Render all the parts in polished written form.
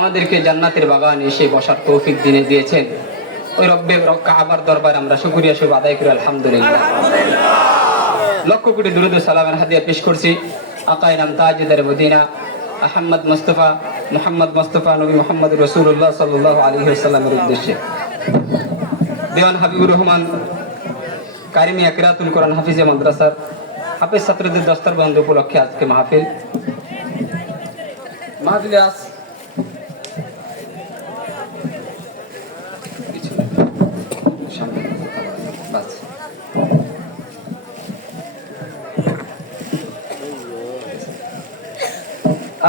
আমাদেরকে জান্নাতের বাগানে এসে বসার তৌফিক দিয়েছেন। ওই রব্বে কাবার দরবারে আমরা শুকরিয়া স্বরূপ আদায় করি আলহামদুলিল্লাহ। লক্ষ কোটি দুরূদ ও সালামের হাদিয়া পেশ করছি আকায়ে নাম তাজদার মদিনা আহমদ মুস্তাফা নবী মুহাম্মদ রাসূলুল্লাহ সাল্লাল্লাহু আলাইহি ওয়াসাল্লামের উদ্দেশ্যে। দেওয়ান হাবিবুর রহমান কারিমিয়া কিরাতুল কোরআন হাফিজে মাদ্রাসার হাফেজ ছাত্রদের দস্তার বন্ধ উপলক্ষে আজকে মাহফিলে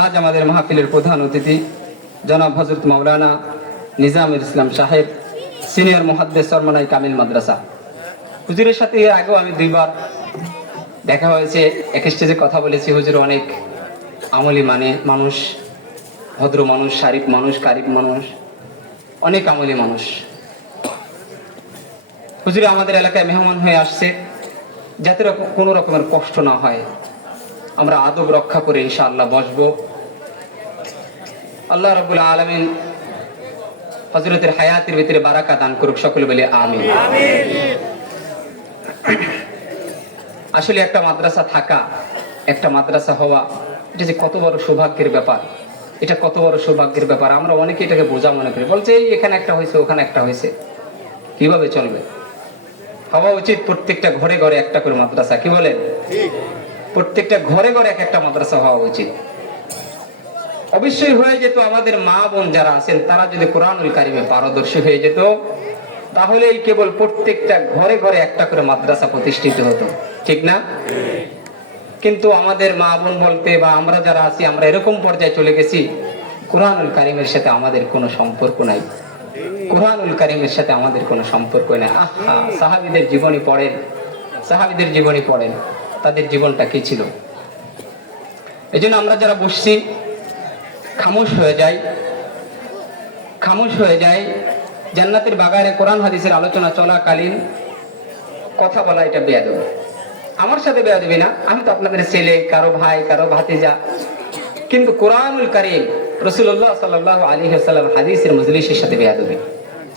আজ আমাদের মাহফিলের প্রধান অতিথি জনাব হযরত মাওলানা নিজামুল ইসলাম সাহেব, সিনিয়র মুহাদ্দিস সরমানাই কামিল মাদ্রাসা। হুজুরের সাথে এর আগেও আমি দুইবার দেখা হয়েছে, এক স্টেজে কথা বলেছি। হুজুর অনেক আমলি মানুষ, ভদ্র মানুষ, শারিফ মানুষ, কারিম মানুষ, অনেক আমলি মানুষ। হুজুরে আমাদের এলাকায় মেহমান হয়ে আসছে, যাতে কোনো রকমের কষ্ট না হয় আমরা আদব রক্ষা করে ইনশাআল্লাহ বসবো। আল্লাহ রাব্বুল আলামিন হযরতের হায়াতের ভিতরে বারাকা দান করুক, সকলে বলে আমিন। আসলে একটা মাদ্রাসা থাকা, একটা মাদ্রাসা হওয়া, এটা যে কত বড় সৌভাগ্যের ব্যাপার, এটা কত বড় সৌভাগ্যের ব্যাপার। আমরা অনেকে এটাকে বোঝা মনে করি, বলছে এই এখানে একটা হয়েছে, ওখানে একটা হয়েছে, কিভাবে চলবে? হওয়া উচিত প্রত্যেকটা ঘরে ঘরে একটা করে মাদ্রাসা, কি বলেন? প্রত্যেকটা ঘরে ঘরে এক একটা মাদ্রাসা হওয়া উচিত। অবশ্যই হয়ে যেত, আমাদের মা বোন যারা আছেন তারা যদি কোরআনুল কারিমে পারদর্শী হয়ে যেত, তাহলেই কেবল প্রত্যেকটা ঘরে ঘরে একটা করে মাদ্রাসা প্রতিষ্ঠিত হতো, ঠিক না? কিন্তু আমাদের মা বোন বলতে বা আমরা যারা আছি, আমরা এরকম পর্যায়ে চলে গেছি, কোরআনুল কারিমের সাথে আমাদের কোনো সম্পর্ক নাই। কোরআনুল কারিমের সাথে আমাদের কোনো সম্পর্ক নেই। আহা, সাহাবীদের জীবনী পড়েন, সাহাবীদের জীবনী পড়েন, তাদের জীবনটা কি ছিল। এই জন্য আমরা যারা বসছি খামোশ হয়ে যাই। জান্নাতের বাগানে কোরআন হাদিসের আলোচনা চলাকালীন কথা বলা, এটা বেয়াদবি। আমার সাথে বেয়াদবি না, আমি তো আপনাদের ছেলে, কারো ভাই, কারো ভাতিজা। কিন্তু কোরআনুল কারীম, রাসূলুল্লাহ সাল্লাল্লাহু আলাইহি ওয়াসাল্লাম হাদিসের মজলিসের সাথে বেয়াদবি,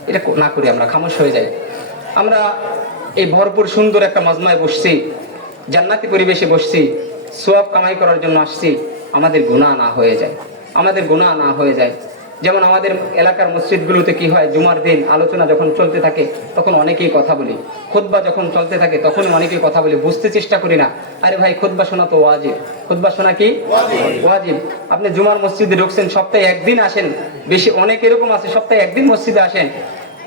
এটা না করি, আমরা খামোশ হয়ে যাই। আমরা এই ভরপুর সুন্দর একটা মাজমায় বসছি, জান্নাতি পরিবেশে বসছি, সওয়াব কামাই করার জন্য আসছি, আমাদের গুনাহ না হয়ে যায়। যেমন আমাদের এলাকার মসজিদগুলোতে কি হয়, জুমার দিন আলোচনা যখন চলতে থাকে তখন অনেকেই কথা বলি, খুতবা যখন চলতে থাকে তখন অনেকেই কথা বলি, বুঝতে চেষ্টা করি না। আরে ভাই, খুতবা শোনা তো ওয়াজিব, খুতবা শোনা কি ওয়াজিব। আপনি জুমার মসজিদে ঢুকছেন, সপ্তাহে একদিন আসেন, বেশি অনেক এরকম আছে সপ্তাহে একদিন মসজিদে আসেন,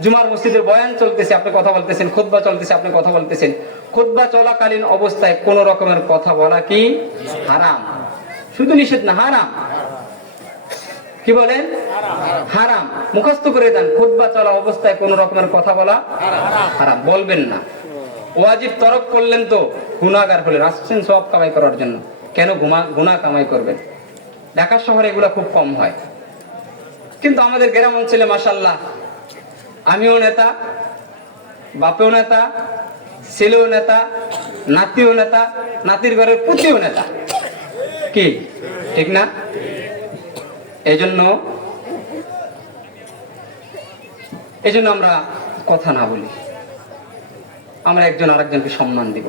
জুমার মসজিদের বয়ান চলতেছে আপনি কথা বলতেছেন, খুতবা চলতেছে আপনি কথা বলতেছেন। খুতবা চলাকালীন অবস্থায় কোন রকমের কথা বলা কি হারাম? শুধু নিষেধ না, হারাম। কি বলেন? হারাম। মুখস্থ করে দেন, খুতবা চলা অবস্থায় কোন রকমের কথা বলা হারাম, বলবেন না। ওয়াজিব তরক করলেন তো গুনাহগার হলেন, আসছেন সওয়াব কামাই করার জন্য, কেন গুনাহ কামাই করবেন? ঢাকা শহরে এগুলা খুব কম হয়, কিন্তু আমাদের গ্রাম অঞ্চলে মাশাআল্লাহ আমিও নেতা, বাপেও নেতা, ছেলেও নেতা, নাতিও নেতা, নাতির ঘরের পুতিও নেতা, কি ঠিক না? এজন্য আমরা কথা না বলি, আমরা একজন আরেকজনকে সম্মান দিব।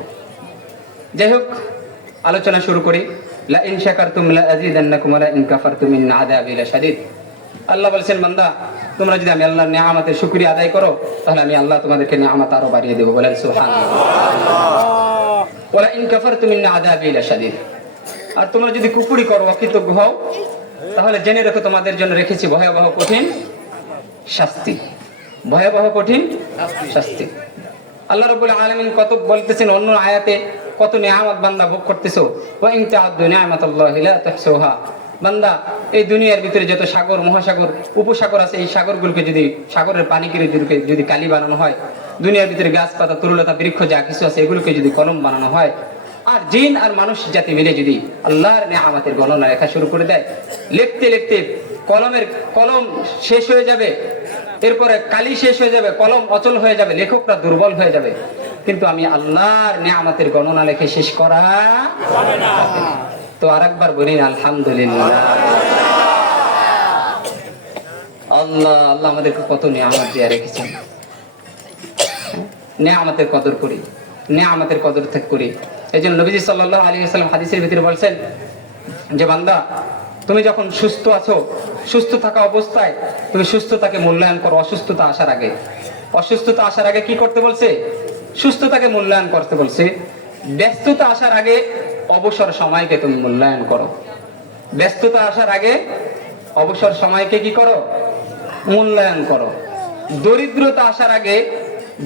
যাই হোক, আলোচনা শুরু করি। লা ইন শাকারতুম লা আযীদান্নাকুম ওয়া লা ইন কাফারতুম ইন আযাবি লাশাদীদ। আল্লাহ বলেছেন, বান্দা তোমরা যদি আমি আল্লাহর নিয়ামতের শুকরিয়া আদায় করো, তাহলে আমি আল্লাহ তোমাদেরকে নিয়ামত আরো বাড়িয়ে দেব। বলেন সুবহানাল্লাহ। ওয়া লা ইন কাফারতুম ইন আযাবি লাশাদীদ। আর তোমরা যদি কুফরি করো, অকৃতজ্ঞ হও, তাহলে জেনে রাখো তোমাদের জন্য রেখেছি ভয়াবহ কঠিন শাস্তি, ভয়াবহ কঠিন শাস্তি। আল্লাহ রাব্বুল আলামিন কত বলতেছেন অন্য আয়াতে, কত নিয়ামত বান্দা ভোগ করতেছো। ওয়া ইন তা'আদ্দু নি'মাতাল্লাহি লা তুহসুহা। বান্দা, এই দুনিয়ার ভিতরে যত সাগর, মহাসাগর, উপসাগর আছে, এই সাগরগুলোকে যদি, সাগরের পানিকে যদি কালি বানানো হয়, দুনিয়ার ভিতরে গাছপাতা, তরুলতা, বৃক্ষ যা কিছু আছে এগুলোকে যদি কলম বানানো হয়, আর জিন আর মানুষ জাতি মিলে যদি আল্লাহর নিয়ামতের গণনা লেখা শুরু করে দেয়, লিখতে লিখতে কলম শেষ হয়ে যাবে, এরপরে কালি শেষ হয়ে যাবে, কলম অচল হয়ে যাবে, লেখকরা দুর্বল হয়ে যাবে, কিন্তু আমি আল্লাহর নিয়ামতের গণনা লেখে শেষ করা যাবে না। তো আরেকবার বলি আলহামদুলিল্লাহ। আল্লাহ আল্লাহ আমাদেরকে কত নিয়ামত দিয়ে রেখেছেন। নিয়ামতের কদর করি, নিয়ামতের কদর করি। এই জন্য নবীজি সাল্লাল্লাহু আলাইহি ওয়াসাল্লাম হাদিসের ভিতরে বলছেন যে বান্দা, তুমি যখন সুস্থ আছো, সুস্থ থাকা অবস্থায় তুমি সুস্থতাকে মূল্যায়ন করো অসুস্থতা আসার আগে। অসুস্থতা আসার আগে কি করতে বলছে? সুস্থতাকে মূল্যায়ন করতে বলছে। ব্যস্ততা আসার আগে অবসর সময়কে তুমি মূল্যায়ন করো। ব্যস্ততা আসার আগে অবসর সময়কে কি করো? মূল্যায়ন করো। দরিদ্রতা আসার আগে,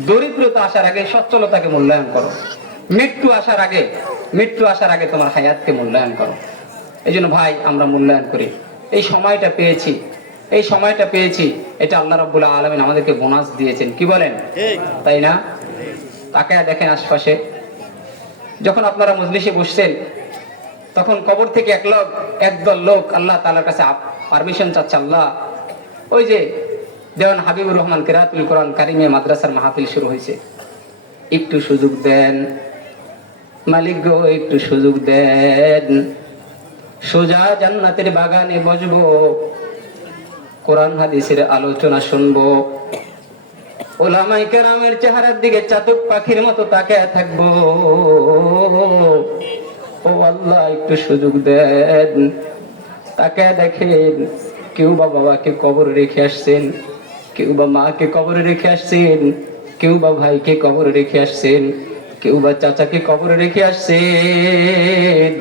দরিদ্রতা আসার আগে সচ্ছলতাকে মূল্যায়ন করো। মৃত্যু আসার আগে, মৃত্যু আসার আগে তোমার হায়াতকে মূল্যায়ন করো। এই জন্য ভাই আমরা মূল্যায়ন করি। এই সময়টা পেয়েছি, এই সময়টা পেয়েছি, এটা আল্লাহ রাব্বুল আলামিন আমাদেরকে বোনাস দিয়েছেন। কি বলেন? তাই না? তাকে দেখেন আশপাশে, যখন আপনারা মজলিসে বসছেন তখন কবর থেকে একদল লোক আল্লাহ তাআলার কাছে পারমিশন চাচ্ছে। আল্লাহ, ওই যে দেওয়ান হাবিবুর রহমান কিরাতুল কোরআন কারিমে মাদ্রাসার মাহফিল শুরু হয়েছে, একটু সুযোগ দেন মালিক গো, একটু সুযোগ দেন, সোজা জান্নাতের বাগানে বসবো, কোরআন হাদিসের আলোচনা শুনবো, ওলামায়ে কেরামের চেহারার দিকে চাতক পাখির মতো তাকায় থাকবো। ও আল্লাহ একটু সুযোগ দেন। তাকায় দেখেন, কেউ বা বাবাকে কবরে রেখে আসছেন, কেউ বা মাকে কবরে রেখে আসছেন, কেউ বা ভাইকে কবরে রেখে আসছেন, কেউ বা চাচাকে কবরে রেখে আসছেন।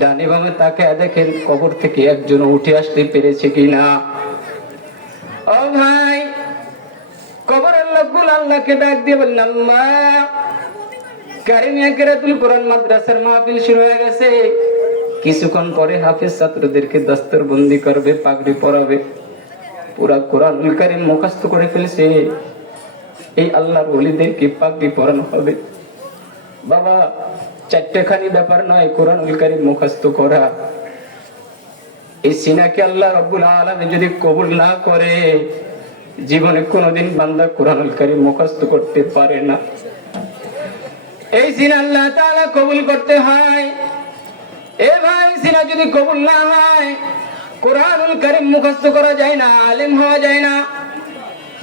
ডানে বামে তাকায় দেখেন কবর থেকে একজন উঠে আসতে পেরেছে কিনা। ও ভাই, কবরের লোকগুলো আল্লাহকে ডাক দিয়ে বললেন, আল্লাহ কারিমিয়া কিরাতুল কোরআন মাদ্রাসার মাহফিল শুরু হয়ে গেছে, কিছুক্ষণ পরে হাফেজ ছাত্রদেরকে দস্তরবন্দি করবে, পাগড়ি পরাবে, পুরা কোরআনুল কারীম মুখস্থ করে ফেলছে, এই আল্লাহর ওলিদেরকে পাগড়ি পরানো হবে। বাবা, চারটেখানি ব্যাপার নয় কোরআনুল কারীম মুখস্থ করা। এই সিনাকে আল্লাহ রাব্বুল আলামিন যদি কবুল না করে, জীবনে কোনোদিন বান্দা কোরআনুল কারীম মুখস্থ করতে পারে না। এই সিনা আল্লাহ তাআলা কবুল করতে হয়। এ ভাই, সিনা যদি কবুল না হয়, কোরআনুল কারীম মুখস্থ করা যায় না, আলেম হওয়া যায় না।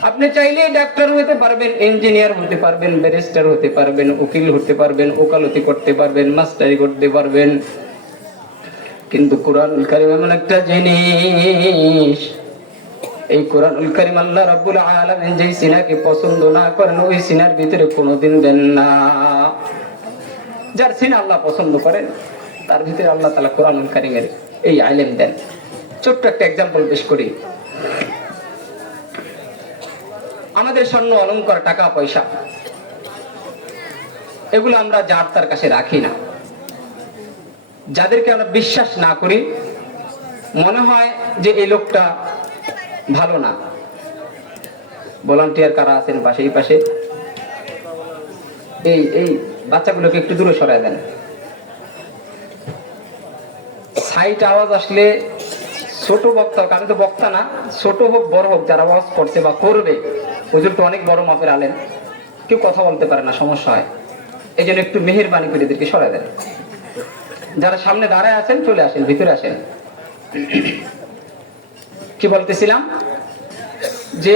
আপনি চাইলে ডাক্তার হতে পারবেন, ইঞ্জিনিয়ার হতে পারবেন, ব্যারিস্টার হতে পারবেন, উকিল হতে পারবেন, ওকালতি করতে পারবেন, মাস্টারি করতে পারবেন, কিন্তু কোরআনুল কারীম এমন একটা জিনিস, এই কোরআনুল কারীম আল্লাহ রাব্বুল আলামিন যেই সিনাকে পছন্দ না করেন, ওই সিনার ভিতরে কোনোদিন দেন না। যার সিনা আল্লাহ পছন্দ করেন, তার ভিতরে আল্লাহ তাআলা কোরআনুল কারীমের এই ইলম দেন। ছোট্ট একটা एग्जांपल পেশ করি। আমাদের স্বর্ণ অলংকার, টাকা পয়সা, এগুলো আমরা যার তার কাছে রাখি না। যাদেরকে আমরা বিশ্বাস না করি, মনে হয় যে এই লোকটা ভালো না। ভলান্টিয়ার কারা আছেন পাশে, এই পাশে, এই বাচ্চাগুলোকে একটু দূরে সরায় দেন। সাইট আওয়াজ আসলে ছোট বক্তা হোক, আমি তো বক্তা না, ছোট হোক বড় হোক, যারা ওয়াজ করছে বা করবে, হুজুর তো অনেক বড় মাপের আলেন, কেউ কথা বলতে পারে না, সমস্যা হয়। এই জন্য একটু মেহেরবানি করে এদেরকে সরায় দেন। যারা সামনে দাঁড়ায় আছেন চলে আসেন, ভিতরে আসেন। কি বলতেছিলাম যে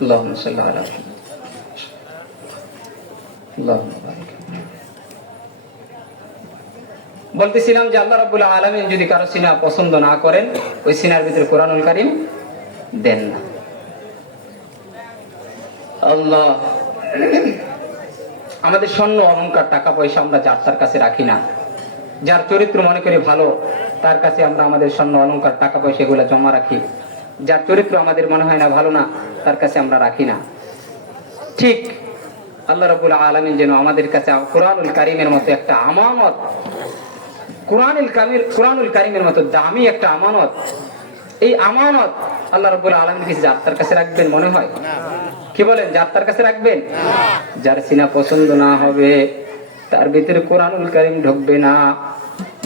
আল্লাহুম্মা সাল্লি আলা বলতেছিলাম যে আল্লাহ রাব্বুল আলামিন যদি কারো সিনা পছন্দ না করেন, ওই সিনার ভিতরে কোরআনুল কারীম দেন না। আল্লাহ, আমাদের স্বর্ণ অলংকার, টাকা পয়সা আমরা যার তার কাছে রাখি না। যার চরিত্র মনে করি ভালো, তার কাছে আমরা আমাদের স্বর্ণ অলংকার, টাকা পয়সা এগুলো জমা রাখি। যার চরিত্র আমাদের মনে হয় না ভালো না, তার কাছে আমরা রাখি না। ঠিক আল্লাহ রাব্বুল আলামিন যেন আমাদের কাছে কোরআনুল কারীমের মতো একটা আমানত, কোরআনুল কারীমের মতো দামি একটা আমানত, এই আমানত আল্লাহ রাব্বুল আলামিন কি যার তার কাছে রাখবেন মনে হয়? কি বলেন, যার তার কাছে রাখবেন? যার সিনা পছন্দ না হবে, তার ভিতরে কোরআনুল কারীম ঢুকবে না।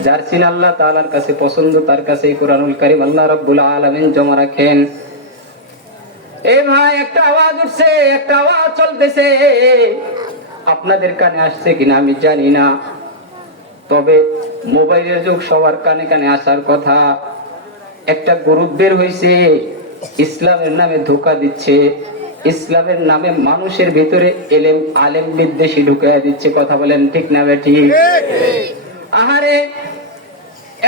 যার সিনা আল্লাহ তাআলার কাছে পছন্দ, তার কাছে কোরআনুল কারীম আল্লাহ রাব্বুল আলামিন জমা রাখেন। এই ভাই, একটা আওয়াজ উঠছে, একটা আওয়াজ চলতেছে, আপনাদের কানে আসছে কিনা আমি জানি না, তবে মোবাইলের যুগ, সবার কানে কানে আসার কথা। একটা গ্রুপ বের হয়েছে, ইসলামের নামে ধোকা দিচ্ছে, ইসলামের নামে মানুষের ভিতরে আলেম বিদ্বেষী ঢুকাইয়া দিচ্ছে। কথা বলেন ঠিক না বেঠিক? আহারে,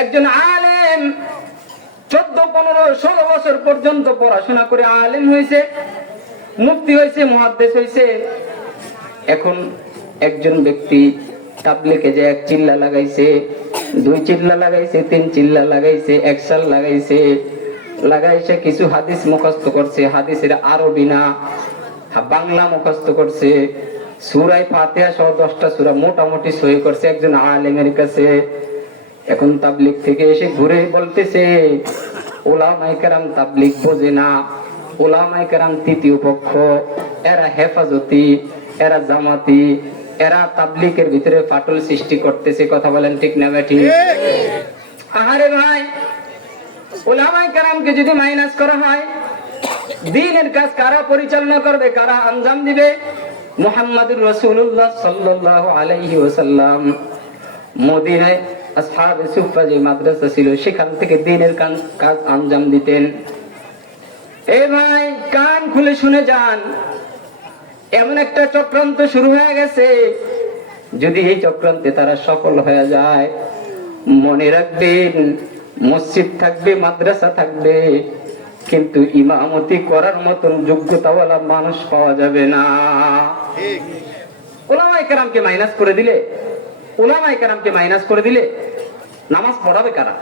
একজন আলেম 14, 15, 16 বছর পর্যন্ত পড়াশোনা করে আলেম হয়েছে, মুফতি হয়েছে, মুহাদ্দিস হয়েছে। এখন একজন ব্যক্তি তাবলীগে যে 1 চিল্লা লাগাইছে, 2 চিল্লা লাগাইছে, 3 চিল্লা লাগাইছে, 1 সাল লাগাইছে, কিছু হাদিস মুখস্থ করছে, হাদিসের আরবি না বাংলা মুখস্থ করছে, সূরা ফাতিহা সহ 10টা সূরা মোটামুটি সহি করছে একজন আলেমের কাছে। এখন তাবলীগ থেকে এসে ঘুরে বলতেছে, উলামায়ে কেরাম তাবলীগ বোঝে না, উলামায়ে কেরাম তৃতীয় পক্ষ, এরা হেফাজতি, এরা জামাতি, এরা তাবলীগের ভিতরে ফাটল সৃষ্টি করতেছে। কথা বলেন ঠিক না বেঠিক? আহারে ভাই, উলামায়ে কেরামকে যদি মাইনাস করা হয়, দ্বীনের কাজ কারা পরিচালনা করবে, কারা আঞ্জাম দিবে? মুহাম্মদুর রাসূলুল্লাহ সাল্লাল্লাহু আলাইহি ওয়াসাল্লাম মদিনায় আসহাবে সুফফা যে মাদ্রাসা ছিল, সেখান থেকে দ্বীনের কাজ আঞ্জাম দিতেন। এ ভাই, কান খুলে শুনে যান, এমন একটা চক্রান্ত শুরু হয়ে গেছে। যদি এই চক্রান্তে তারা সফল হয়ে যায়, মনে রাখবেন, মসজিদ থাকবে, মাদ্রাসা থাকবে, কিন্তু ইমামতি করার মতন যোগ্যতাওয়ালা মানুষ পাওয়া যাবে না। উলামায়ে কেরামকে মাইনাস করে দিলে, উলামায়ে কেরামকে মাইনাস করে দিলে নামাজ পড়াবে কারা?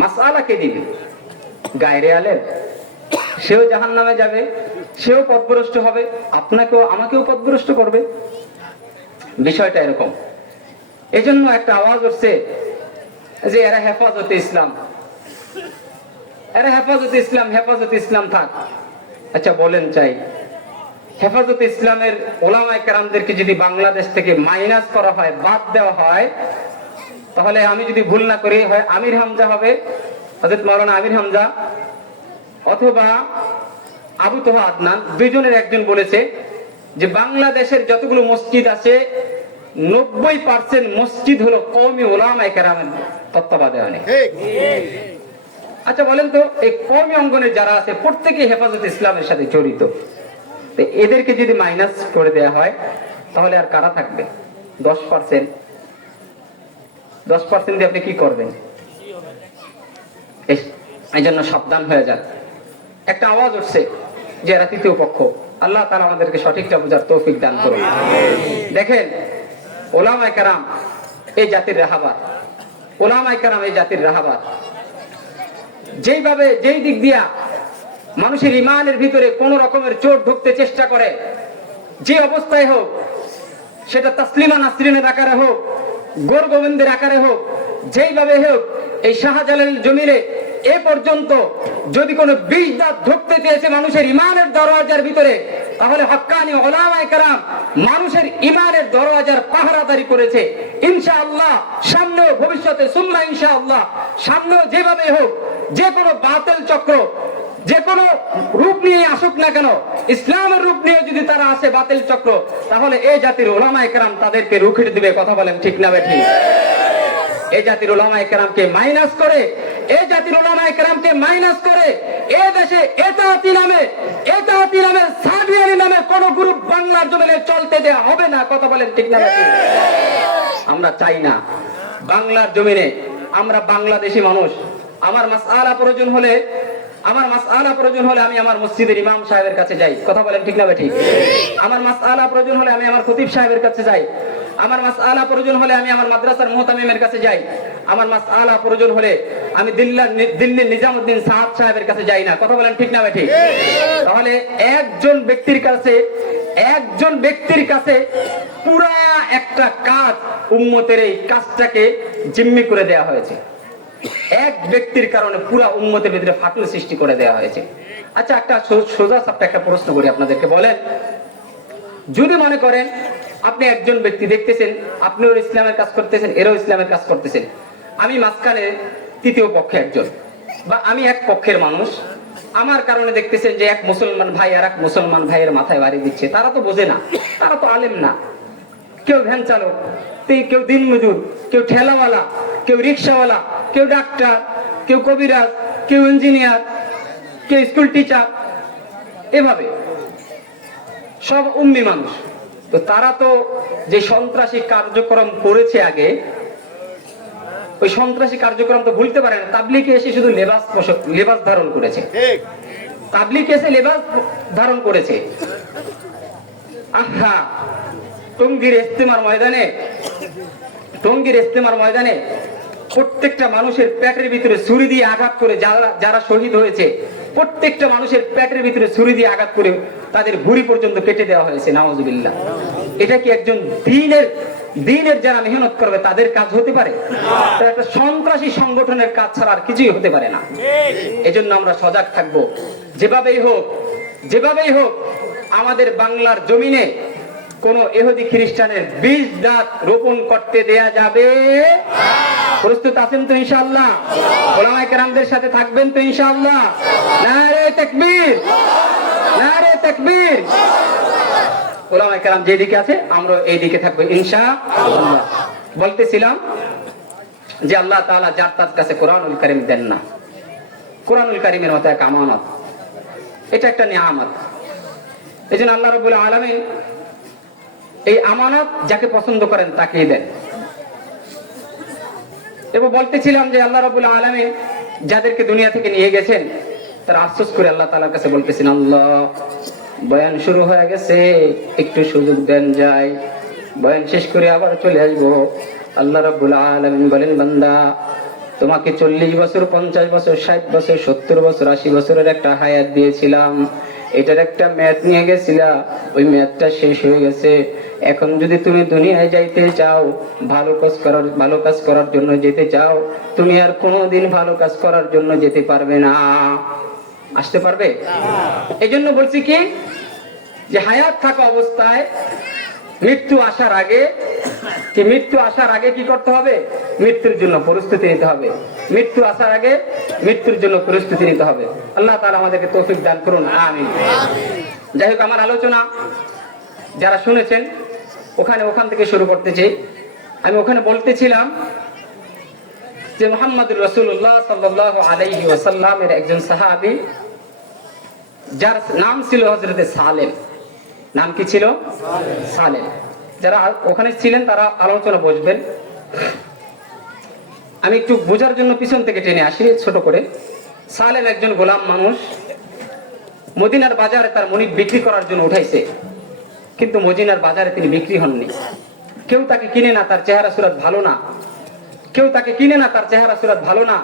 মাসআলা কে দিবে? গায়রে আলেম, সেও জাহান্নামে যাবে, সেও পথভ্রষ্ট হবে, আপনাকেও আমাকেও পথভ্রষ্ট করবে। বিষয়টা এরকম। এজন্য একটা আওয়াজ উঠছে যে এরা হেফাজতে ইসলাম, এরা হেফাজতে ইসলাম, হেফাজতে ইসলাম থাক। আচ্ছা বলেন, চাই হেফাজতে ইসলামের উলামায়ে কেরামদেরকে যদি বাংলাদেশ থেকে মাইনাস করা হয়, বাদ দেওয়া হয়, তাহলে আমি যদি ভুল না করি, হয় আমির হামজা হবে, হযরত মাওলানা আমির হামজা, অথবা আবু তোহা আদনান, দুইজনের একজন বলেছে যে বাংলাদেশের যতগুলো মসজিদ আছে 90% মসজিদ হলো কওমি উলামায়ে কেরামের তত্ত্বাবধানে। আচ্ছা বলেন তো, এই কওমি অঙ্গনে যারা আছে প্রত্যেকেই হেফাজতে ইসলামের সাথে জড়িত, তো এদেরকে যদি মাইনাস করে দেওয়া হয়, তাহলে আর কারা থাকবে? 10%। 10% দিয়ে আপনি কি করবেন? এই জন্য সাবধান হয়ে যান। একটা আওয়াজ উঠছে যে এরা তৃতীয় পক্ষ। আল্লাহ তাআলা আমাদেরকে সঠিকটা বোঝার তৌফিক দান করুন। দেখেন, উলামায়ে কেরাম এই জাতির রাহাবার, উলামায়ে কেরাম এই জাতির রাহাবার। যেই দিক দিয়া মানুষের ইমানের ভিতরে কোন রকমের চোট ঢুকতে চেষ্টা করে, যে অবস্থায় হোক, সেটা তাসলিমা নাসরিনের আকারে হোক, গোর গোবিন্দের আকারে হোক, যেইভাবে হোক, এই শাহজালাল জমিরে এ পর্যন্ত যদি কোনো বিষ দাঁত ঢুকতে চেয়েছে মানুষের ইমানের দরওয়াজার ভিতরে, তাহলে হক্কানি উলামায়ে কেরাম মানুষের ইমানের দরওয়াজার পাহারাদারি করেছে। ইনশাআল্লাহ সামনেও, ভবিষ্যতে সুম্মা ইনশাআল্লাহ সামনেও যেভাবে হোক, যে কোনো বাতিল চক্র যে কোনো রূপ নিয়ে আসুক না কেন, ইসলামের রূপ নিয়ে যদি তারা আসে বাতিল চক্র, তাহলে এই জাতির উলামায়ে কেরাম তাদেরকে রুখে দিবে। কথা বলেন ঠিক না বেঠিক? এই জাতির উলামায়ে কেরামকে মাইনাস করে, এই জাতির উলামায়ে কেরামকে মাইনাস করে এই দেশে এতাআতি নামে সাবিয়ানি নামে কোন গ্রুপ বাংলার জমিনে চলতে দেয়া হবে না। কথা বলেন ঠিক না বেঠিক? আমরা চাই না বাংলার জমিনে, আমরা বাংলাদেশি মানুষ, আমার মাসআলা প্রয়োজন হলে আমি আমার মসজিদের ইমাম সাহেবের কাছে যাই। কথা বলেন ঠিক না বেঠিক? আমার মাসআলা প্রয়োজন হলে আমি আমার খতিব সাহেবের কাছে যাই। আমার মাসআলা প্রয়োজন হলে আমি আমার মাদ্রাসার মুহতামিমের কাছে যাই। আমার মাসআলা প্রয়োজন হলে আমি দিল্লির নিজামউদ্দিন সাহাব সাহেবের কাছে যাই না। কথা বলেন ঠিক না বেঠিক? তাহলে একজন ব্যক্তির কাছে পুরা একটা কাজ, উম্মতের এই কাজটাকে জিম্মি করে দেয়া হয়েছে। এক ব্যক্তির কারণে পুরা উম্মতের ভিতরে ফাটল সৃষ্টি করে দেওয়া হয়েছে। আচ্ছা, একটা সোজা সাপটা একটা প্রশ্ন করি আপনাদেরকে, বলেন, যদি মনে করেন আপনি একজন ব্যক্তি দেখতেছেন, আপনিও ইসলামের কাজ করতেছেন, এরাও ইসলামের কাজ করতেছেন, আমি মাঝখানে তৃতীয় পক্ষে একজন, বা আমি এক পক্ষের মানুষ, আমার কারণে দেখতেছেন যে এক মুসলমান ভাই আর এক মুসলমান ভাইয়ের মাথায় বাড়ি দিচ্ছে। তারা তো বোঝে না, তারা তো আলেম না, কেউ ভ্যান চালক, কেউ দিনমজুর, কেউ ঠেলাওয়ালা, কেউ রিক্সাওয়ালা, কেউ ডাক্তার, কেউ কবিরাজ, কেউ ইঞ্জিনিয়ার, কেউ স্কুল টিচার, এভাবে সব উম্মি মানুষ। তো তারা তো যে সন্ত্রাসী কার্যক্রম করেছে আগে, ওই সন্ত্রাসী কার্যক্রম তো ভুলতে পারে না। তাবলিগে এসে শুধু লেবাস ধারণ করেছে, তাবলিগে এসে লেবাস ধারণ করেছে। আহা, টঙ্গীর ইস্তেমার ময়দানে প্রত্যেকটা মানুষের পেটের ভিতরে ছুরি দিয়ে আঘাত করে, যারা শহীদ হয়েছে প্রত্যেকটা মানুষের পেটের ভিতরে ছুরি দিয়ে আঘাত করে তাদের ভুঁড়ি পর্যন্ত কেটে দেওয়া হয়েছে। নাউজুবিল্লাহ। এটা কি একজন দিনের যারা মেহনত করবে তাদের কাজ হতে পারে? একটা সন্ত্রাসী সংগঠনের কাজ ছাড়া আর কিছুই হতে পারে না। এজন্য আমরা সজাগ থাকবো। যেভাবেই হোক আমাদের বাংলার জমিনে কোন ইহুদি খ্রিস্টানের বীজ দাঁত রোপণ করতে দেয়া যাবে। প্রস্তুত আছেন তো ইনশাআল্লাহ? ওলামায়ে কেরামদের সাথে থাকবেন তো ইনশাআল্লাহ? নারে তাকবীর, নারে তাকবীর। ওলামায়ে কেরাম যেদিকে আছে আমরা এইদিকে থাকবো ইনশাআল্লাহ। বলতেছিলাম যে আল্লাহ তাআলা যার তার কাছে কোরআনুল কারীম দেন না। কোরআনুল কারীমের মতো এক আমানত, এটা একটা নিয়ামত। এজন্য আল্লাহ রাব্বুল আলামিন এই আমানত যাকে পছন্দ করেন তাকেই দেন। এবং বলতেছিলাম যে আল্লাহ রাব্বুল আলামিন যাদেরকে দুনিয়া থেকে নিয়ে গেছেন তারা আফসোস করে আল্লাহ তাআলার কাছে বলতেছেন, আল্লাহ বয়ান শুরু হয়ে গেছে, একটু সুযোগ দেন যায়, বয়ান শেষ করে আবার চলে আসবো। আল্লাহ রাব্বুল আলামিন বলেন, বান্দা তোমাকে 40 বছর, 50 বছর, 60 বছর, 70 বছর, 80 বছরের একটা হায়াত দিয়েছিলাম, এটার একটা মেয়াদ নিয়ে গেছিলা, ওই মেয়াদটা শেষ হয়ে গেছে। এখন যদি তুমি দুনিয়ায় যাইতে চাও, ভালো কাজ করার জন্য যেতে চাও, তুমি আর কোনোদিন ভালো কাজ করার জন্য যেতে পারবে না। আসতে পারবে? এই জন্য বলছি কি যে হায়াত থাকা অবস্থায় মৃত্যু আসার আগে কি করতে হবে? মৃত্যুর জন্য প্রস্তুতি নিতে হবে। মৃত্যু আসার আগে মৃত্যুর জন্য প্রস্তুতি নিতে হবে। আল্লাহ তাআলা আমাদেরকে তৌফিক দান করুন, আমিন। যাই হোক, আমার আলোচনা যারা শুনেছেন ওখান থেকে শুরু করতেছি। আমি ওখানে বলতেছিলাম যে মুহাম্মদুর রাসূলুল্লাহ সাল্লাল্লাহু আলাইহি ওয়াসাল্লামের একজন সাহাবী যার নাম ছিল হযরতে সালেম। নাম কি ছিল? সালেম। যারা ওখানে ছিলেন তারা আলোচনা বুঝবেন। আমি একটু বোঝার জন্য পিছন থেকে টেনে আসি ছোট করে। সালেম একজন গোলাম মানুষ, মদিনার বাজারে তার মনিব বিক্রি করার জন্য উঠাইছে, কিন্তু মদিনার বাজারে তিনি বিক্রি হননি। কেউ তাকে কিনে না, তার চেহারা সুরত ভালো না।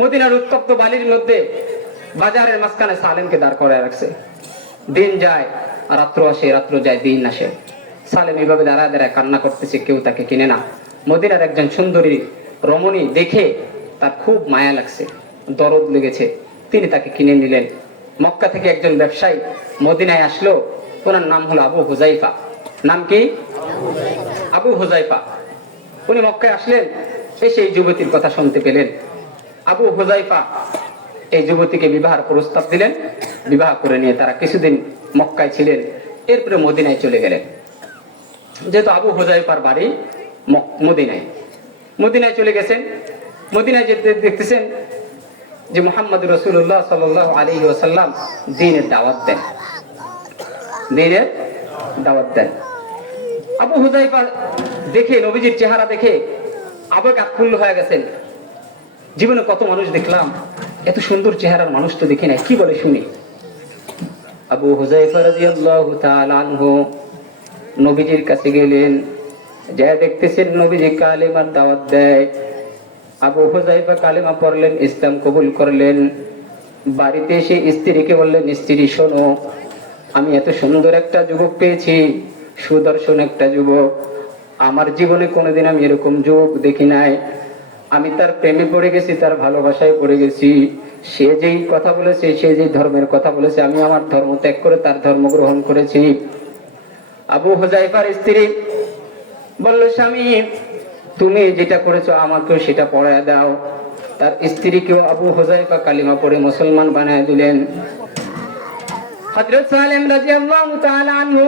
মদিনার উত্তপ্ত বালির মধ্যে বাজারের মাঝখানে সালেমকে দাঁড় করে রাখছে। দিন যায়, রাত্র আসে, রাত্র যায়, দিন আসে। সালেম এইভাবে দাঁড়ায় দাঁড়ায় কান্না করতেছে, কেউ তাকে কিনে না। মদিনার একজন সুন্দরী রমণী দেখে তার খুব মায়া লাগছে, দরদ লেগেছে, তিনি তাকে কিনে নিলেন। মক্কা থেকে একজন ব্যবসায়ী মদিনায় আসলো, ওনার নাম হলো আবু হুযায়ফা। নাম কি? আবু হুযায়ফা। উনি মক্কায় আসলেন, এসে এই যুবতীর কথা শুনতে পেলেন। আবু হুযায়ফা এই যুবতীকে বিবাহের প্রস্তাব দিলেন। বিবাহ করে নিয়ে তারা কিছুদিন মক্কায় ছিলেন, এরপরে মদিনায় চলে গেলেন। যেহেতু আবু হুযায়ফার বাড়ি মদিনায় চলে গেছেন। মদিনায় যেতে দেখতেছেন যে মুহাম্মদ রাসূলুল্লাহ সাল্লাল্লাহু আলাইহি ওয়াসাল্লাম দ্বীনের দাওয়াত দেন। আবু হুযায়ফা দেখে, নবীজির চেহারা দেখে আবেগ আকুল হয়ে গেছেন। জীবনে কত মানুষ দেখলাম, এত সুন্দর চেহারার মানুষ তো দেখি নাই, কি বলে শুনি। আবু হুযায়ফা রাদিয়াল্লাহু তাআলা আনহু নবীজির কাছে গেলেন, যা দেখতেছেন নবীজি কালেমার দাওয়াত দেয়। আবু হুযায়ফা কালেমা পড়লেন, ইসলাম কবুল করলেন। বাড়িতে এসে স্ত্রীকে বললেন, স্ত্রী শোনো, আমি এত সুন্দর একটা যুবক পেয়েছি, সুদর্শন একটা যুবক, আমার জীবনে কোনোদিন আমি এরকম যুবক দেখি নাই। আমি তার প্রেমে পড়ে গেছি, তার ভালোবাসায় পড়ে গেছি। সে যেই কথা বলেছে, সে যেই ধর্মের কথা বলেছে, আমি আমার ধর্ম ত্যাগ করে তার ধর্ম গ্রহণ করেছি। আবু হুযায়ফার স্ত্রী বলল, স্বামী তুমি যেটা করেছো আমাকেও সেটা পড়ায় দাও। তার স্ত্রীকেও আবু হুযায়ফা কালিমা পড়ে মুসলমান বানায় দিলেন। হযরত সালেম রাদিয়াল্লাহু তাআলা আনহু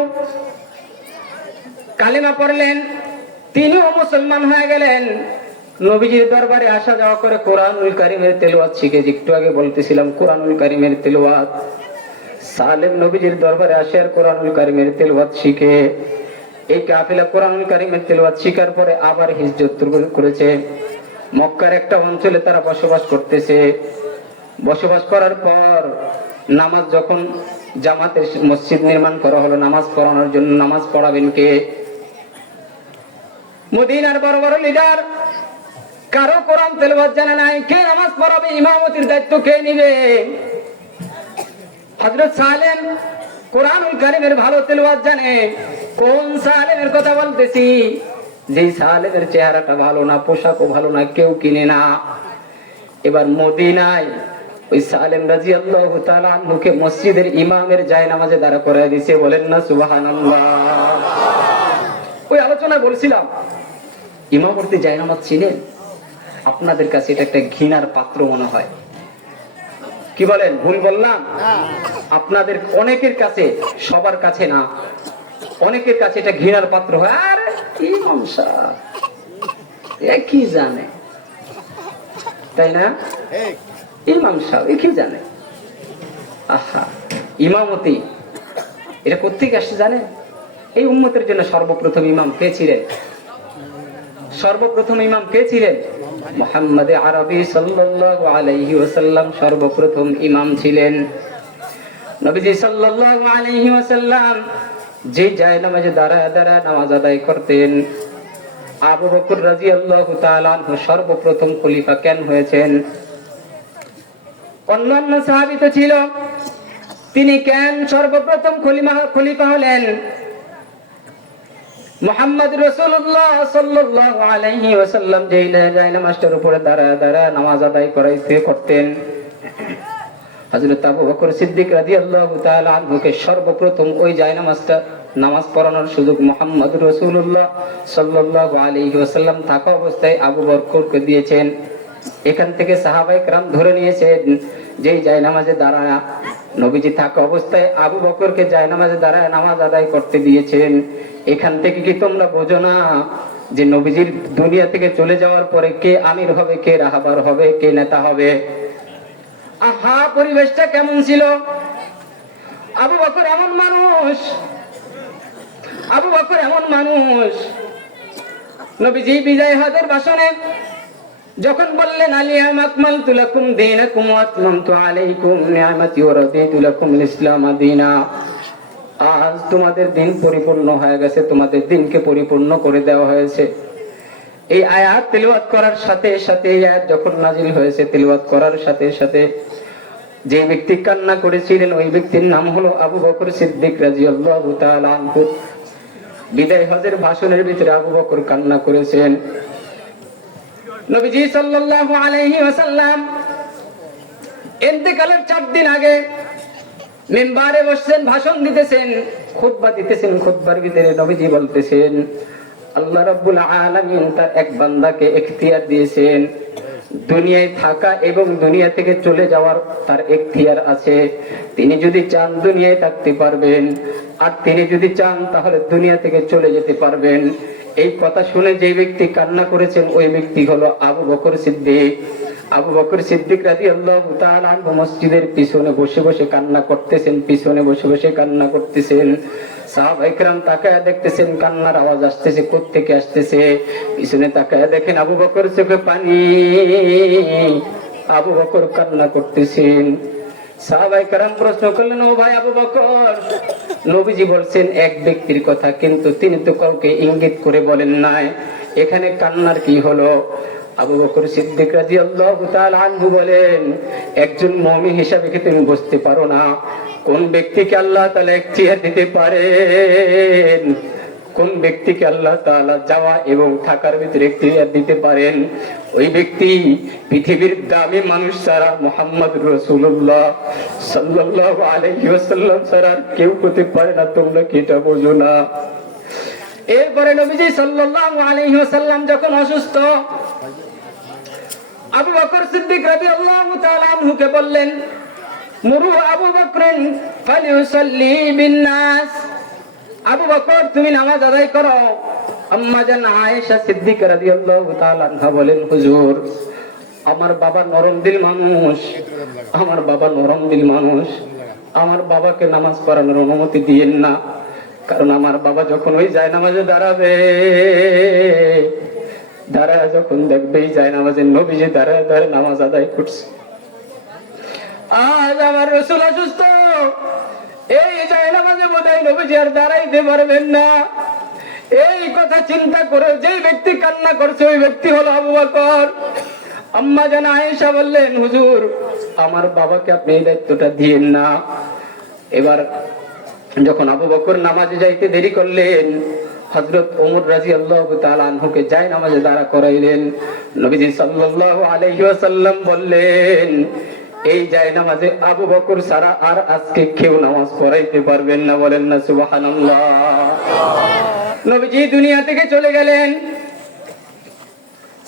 কালিমা পড়লেন, তিনিও মুসলমান হয়ে গেলেন। নবীজির দরবারে আসা যাওয়া করে কোরআনুল কারীমের তেলাওয়াত শিখেছে। একটু আগে বলতেছিলাম কোরআনুল কারীমের তেলাওয়াত। সালেম নবীজির দরবারে আসে আর কোরআনুল কারীমের তেলাওয়াত শিখে। এই কাফেলা কোরআনুল কারীমের তেলাওয়াত শিখার পরে আবার হিজরত করেছে। মক্কার একটা অঞ্চলে তারা বসবাস করতেছে। বসবাস করার পর নামাজ যখন জামাতের মসজিদ নির্মাণ করা হলো, নামাজ পড়ানোর জন্য নামাজ পড়াবেন কে? মদিনার বড় বড় লিডার কারো কোরআন তেলাওয়াত জানা নাই, কে নামাজ পড়াবে? ইমামতির দায়িত্ব কে নিবে? হযরত সালেম কোরআনুল কারীমের ভালো তেলাওয়াত জানে। কোন সালেমের কথা বলতেছি? যেই সালেমের চেহারাটা ভালো না, পোশাকও ভালো না, কেউ কিনে না। এবার মদিনায় ওই সালেম রাদিয়াল্লাহু তাআলা আনহুকে মসজিদের ইমামের জায়নামাজে দাঁড়া করায় দিয়েছে। বলেন না সুবহানাল্লাহ। ওই আলোচনা বলছিলাম ইমামতি জায়নামাজ ছিলেন। আপনাদের কাছে এটা একটা ঘৃণার পাত্র মনে হয়, কি বলেন? ভুল বললাম? আপনাদের অনেকের কাছে, সবার কাছে না, অনেকের কাছে এটা ঘৃণার পাত্র হয়। আরে ইমাম সাহেব এ কি জানে, তাই না? ইমাম সাহেব এ কি জানে? আহা, ইমামতি এটা কোত্থেকে আসছে জানেন? এই উম্মতের জন্য সর্বপ্রথম ইমাম কে ছিলেন? সর্বপ্রথম ইমাম কে ছিলেন? মুহাম্মদ আরবি সাল্লাল্লাহু আলাইহি ওয়াসাল্লাম সর্বপ্রথম ইমাম ছিলেন। নবীজি সাল্লাল্লাহু আলাইহি ওয়াসাল্লাম যে জায়নামাজে দাঁড়ায় দাঁড়ায় নামাজ আদায় করতেন, আবু বকর রাদিয়াল্লাহু তাআলা আনহু সর্বপ্রথম খলিফা কেন হয়েছেন? অন্যান্য সাহাবী তো ছিল, তিনি কেন সর্বপ্রথম খলিফা হলেন? মুহাম্মদ রাসূলুল্লাহ সাল্লাল্লাহু আলাইহি ওয়াসাল্লাম যেই জায়নামাজটার উপরে দাঁড়ায় দাঁড়ায় নামাজ আদায় করতেন, হযরত আবু বকর সিদ্দিক রাদিয়াল্লাহু তাআলা আনহুকে সর্বপ্রথম ওই জায়নামাজটা নামাজ পড়ানোর সুযোগ মুহাম্মদ রাসূলুল্লাহ সাল্লাল্লাহু আলাইহি ওয়াসাল্লাম থাকা অবস্থায় আবু বকরকে দিয়েছেন। এখান থেকে সাহাবায়ে কেরাম ধরে নিয়েছেন যেই জায়নামাজে দাঁড়ায় নবীজি থাকা অবস্থায় আবু বকরকে জায়নামাজে দাঁড়ায় নামাজ আদায় করতে দিয়েছেন। এখান থেকে কি তোমরা বোঝো না যে নবীজির দুনিয়া থেকে চলে যাওয়ার পরে কে আমির হবে, কে রাহবার হবে, কে নেতা হবে? আহা, পরিবেশটা কেমন ছিল! আবু বকর এমন মানুষ, আবু বকর এমন মানুষ, নবীজি বিজয় হজের ভাষণে যখন বললেন আলিয়াম আকমালতু লাকুম দীনাকুম ওয়া আতমামতু আলাইকুম নি'মাতি ওয়া রাদিতু লাকুমুল ইসলাম দীনা, আজ তোমাদের দিন পরিপূর্ণ হয়ে গেছে, তোমাদের দিনকে পরিপূর্ণ করে দেওয়া হয়েছে। এই আয়াত তেলাওয়াত করার সাথে সাথে, এই আয়াত যখন নাজিল হয়েছে তেলাওয়াত করার সাথে সাথে যে ব্যক্তি কান্না করেছিলেন ওই ব্যক্তির নাম হলো আবু বকর সিদ্দিক রাদিয়াল্লাহু তাআলা আনহু। বিদায় হজের ভাষণের ভিতরে আবু বকর কান্না করেছেন। নবীজি সাল্লাল্লাহু আলাইহি ওয়াসাল্লাম ইন্তেকালের 4 দিন আগে মিম্বারে বসছেন, ভাষণ দিতেছেন, খুতবা দিতেছেন। খুতবার ভিতরে নবীজি বলতেছেন আল্লাহ রাব্বুল আলামিন তার এক বান্দাকে ইখতিয়ার দিয়েছেন, দুনিয়ায় থাকা এবং দুনিয়া থেকে চলে যাওয়ার তার ইখতিয়ার আছে। তিনি যদি চান দুনিয়ায় থাকতে পারবেন, আর তিনি যদি চান তাহলে দুনিয়া থেকে চলে যেতে পারবেন। এই কথা শুনে যে ব্যক্তি কান্না করেছেন ওই ব্যক্তি হলো আবু বকর সিদ্দিক। আবু বকর সিদ্দিক রাদিয়াল্লাহু তাআলা আনহু মসজিদের পিছনে বসে বসে কান্না করতেছেন, পিছনে বসে বসে কান্না করতেছেন। সাহাবায়ে কেরাম তাকায়া দেখতেছেন কান্নার আওয়াজ আসতেছে, কোথা থেকে আসতেছে। পিছনে তাকায়া দেখেন আবু বকর চোখে পানি, আবু বকর কান্না করতেছেন। সাহাবায়ে কেরাম প্রশ্ন করলেন, ও ভাই আবু বকর, নবীজি বলছেন এক ব্যক্তির কথা, কিন্তু তিনি তো কাউকে ইঙ্গিত করে বলেন নাই, এখানে কান্নার কি হলো? আবু বকর সিদ্দিক রাদিয়াল্লাহু তাআলা আনহু বলেন, একজন মুমিন হিসাবে কি তুমি বুঝতে পারো না কোন ব্যক্তিকে আল্লাহ তাআলা ইখতিয়ার দিতে পারেন? কোন ব্যক্তিকে আল্লাহ তাআলা যাওয়া এবং থাকার ভিতরে ইখতিয়ার দিতে পারেন? ওই ব্যক্তি পৃথিবীর দামি মানুষ ছাড়া মুহাম্মদ রাসূলুল্লাহ সাল্লাল্লাহু আলাইহি ওয়াসাল্লাম ছাড়া কেউ হতে পারে না। তোমরা কি এটা বোঝো না? এরপরে নবীজি সাল্লাল্লাহু আলাইহি ওয়াসাল্লাম যখন অসুস্থ, আবু বকর সিদ্দিক রাদিয়াল্লাহু তাআলা আনহুকে বললেন, মুরু আবু বকরন ফালিউসাল্লি বিন নাস, আবু বকর তুমি নামাজ আদায় করো আম্মা জান আয়েশা সিদ্দিকা রাদিয়াল্লাহু তাআলা আনহা বলেন, হুজুর আমার বাবা নরম দিল মানুষ, আমার বাবা নরম দিল মানুষ, আমার বাবাকে নামাজ পড়ানোর অনুমতি দিয়েন না, কারণ আমার বাবা যখন ওই যায় নামাজে দাঁড়াবে, দাঁড়ায় যখন দেখবে এই যায় নামাজে নবীজি দাঁড়ায় দাঁড়ায় নামাজ আদায় করছে। আজ আমার রাসূল অসুস্থ, এই যায় নামাজে বোধহয় নবীজি আর দাঁড়াইতে পারবেন না। এই কথা চিন্তা করে যে ব্যক্তি কান্না করছে ওই ব্যক্তি হলো আবু বকর। আম্মা জান আয়েশা বললেন, হুজুর আমার বাবাকে আপনি এই দায়িত্বটা দিয়েন না। এবার যখন আবু বকর নামাজে যাইতে দেরি করলেন, হযরত ওমর রাদিয়াল্লাহু তাআলা আনহুকে যায় নামাজে দাঁড়া করাইলেন। নবীজি সাল্লাল্লাহু আলাইহি ওয়াসাল্লাম বললেন, এই যায় নামাজে আবু বকর ছাড়া আর আজকে কেউ নামাজ পড়াইতে পারবেন না। বলেন না সুবহানাল্লাহ। নবীজি দুনিয়া থেকে চলে গেলেন,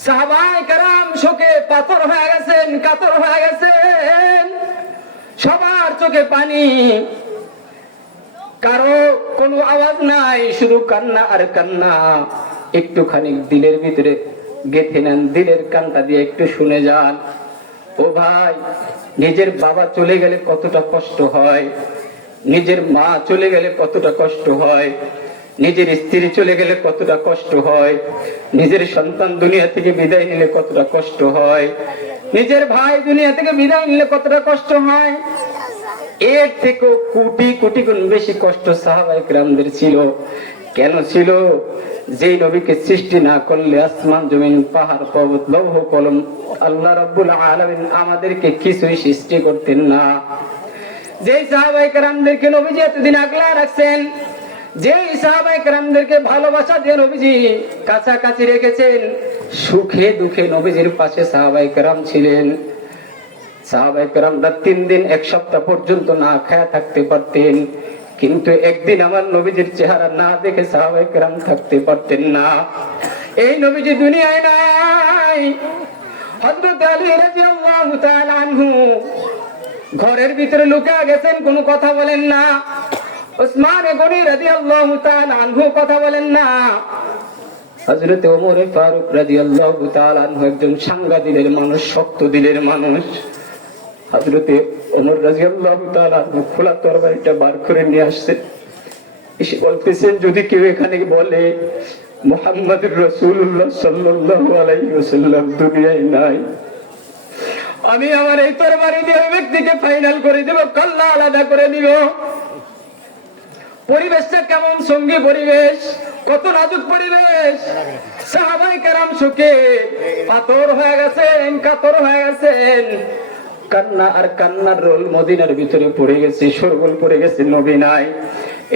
সাহাবায়ে কেরাম শোকে পাথর হয়ে গেছেন, কাতর হয়ে গেছেন, সবার চোখে পানি, কারো কোনো আওয়াজ নাই, শুধু কান্না আর কান্না। একটুখানি দিলের ভিতরে গেঁথে নেন, দিলের কানটা দিয়ে একটু শুনে যান। ও ভাই, নিজের বাবা চলে গেলে কতটা কষ্ট হয়, নিজের মা চলে গেলে কতটা কষ্ট হয়, নিজের স্ত্রী চলে গেলে কতটা কষ্ট হয়, নিজের সন্তান দুনিয়া থেকে বিদায় নিলে কতটা কষ্ট হয়, নিজের ভাই দুনিয়া থেকে বিদায় নিলে কতটা কষ্ট হয়। এর থেকে কোটি কোটি গুণ বেশি কষ্ট সাহাবায়ে কেরামদের ছিল। কেন ছিল? যেই নবীকে সৃষ্টি না করলে আসমান জমিন পাহাড় পর্বত লৌহ কলম আল্লাহ রাব্বুল আলামিন আমাদেরকে কিছুই সৃষ্টি করতেন না। যেই সাহাবায়ে কেরামদেরকে নবীজি এতদিন আগলা রাখছেন, যেই সাহাবায়ে কেরামদেরকে ভালোবাসা দিয়ে নবীজি কাছাকাছি রেখেছেন, সুখে দুঃখে নবীজির পাশে সাহাবায়ে কেরাম ছিলেন। সাহাবায়ে কেরামরা 3 দিন 1 সপ্তাহ পর্যন্ত না খায়া থাকতে পারতেন, কিন্তু একদিন আমার নবীজির চেহারা না দেখে সাহাবায়ে কেরাম থাকতে পারতেন না। এই নবীজি দুনিয়ায় নাই। হযরত আলী রাদিয়াল্লাহু তাআলা আনহু ঘরের ভিতরে লুকিয়ে গেছেন, কোনো কথা বলেন না। উসমান গনি রাদিয়াল্লাহু তাআলা আনহু কথা বলেন না। হযরত ওমর ফারুক রাদিয়াল্লাহু তাআলা আনহু একজন সাঙ্গা দিলের মানুষ, শক্ত দিলের মানুষ। হযরত ওমর রাদিয়াল্লাহু তাআলা আনহু খোলা তরবারিটা বার করে নিয়ে আসছেন, এসে বলতেছেন, যদি কেউ এখানে বলে মুহাম্মদুর রাসূলুল্লাহ সাল্লাল্লাহু আলাইহি ওয়াসাল্লাম দুনিয়ায় নাই, আমি আমার এই তরবারি দিয়ে ওই ব্যক্তিকে ফাইনাল করে দেব, কল্লা আলাদা করে দিব। পরিবেশটা কেমন সঙ্গী পরিবেশ, কত নাজুক পরিবেশ। সাহাবায়ে কেরাম শোকে পাথর হয়ে গেছেন, কাতর হয়ে গেছেন। কান্না আর কান্নার রোল মদিনার ভিতরে পড়ে গেছে, শোরগোল পড়ে গেছে, নবী নাই।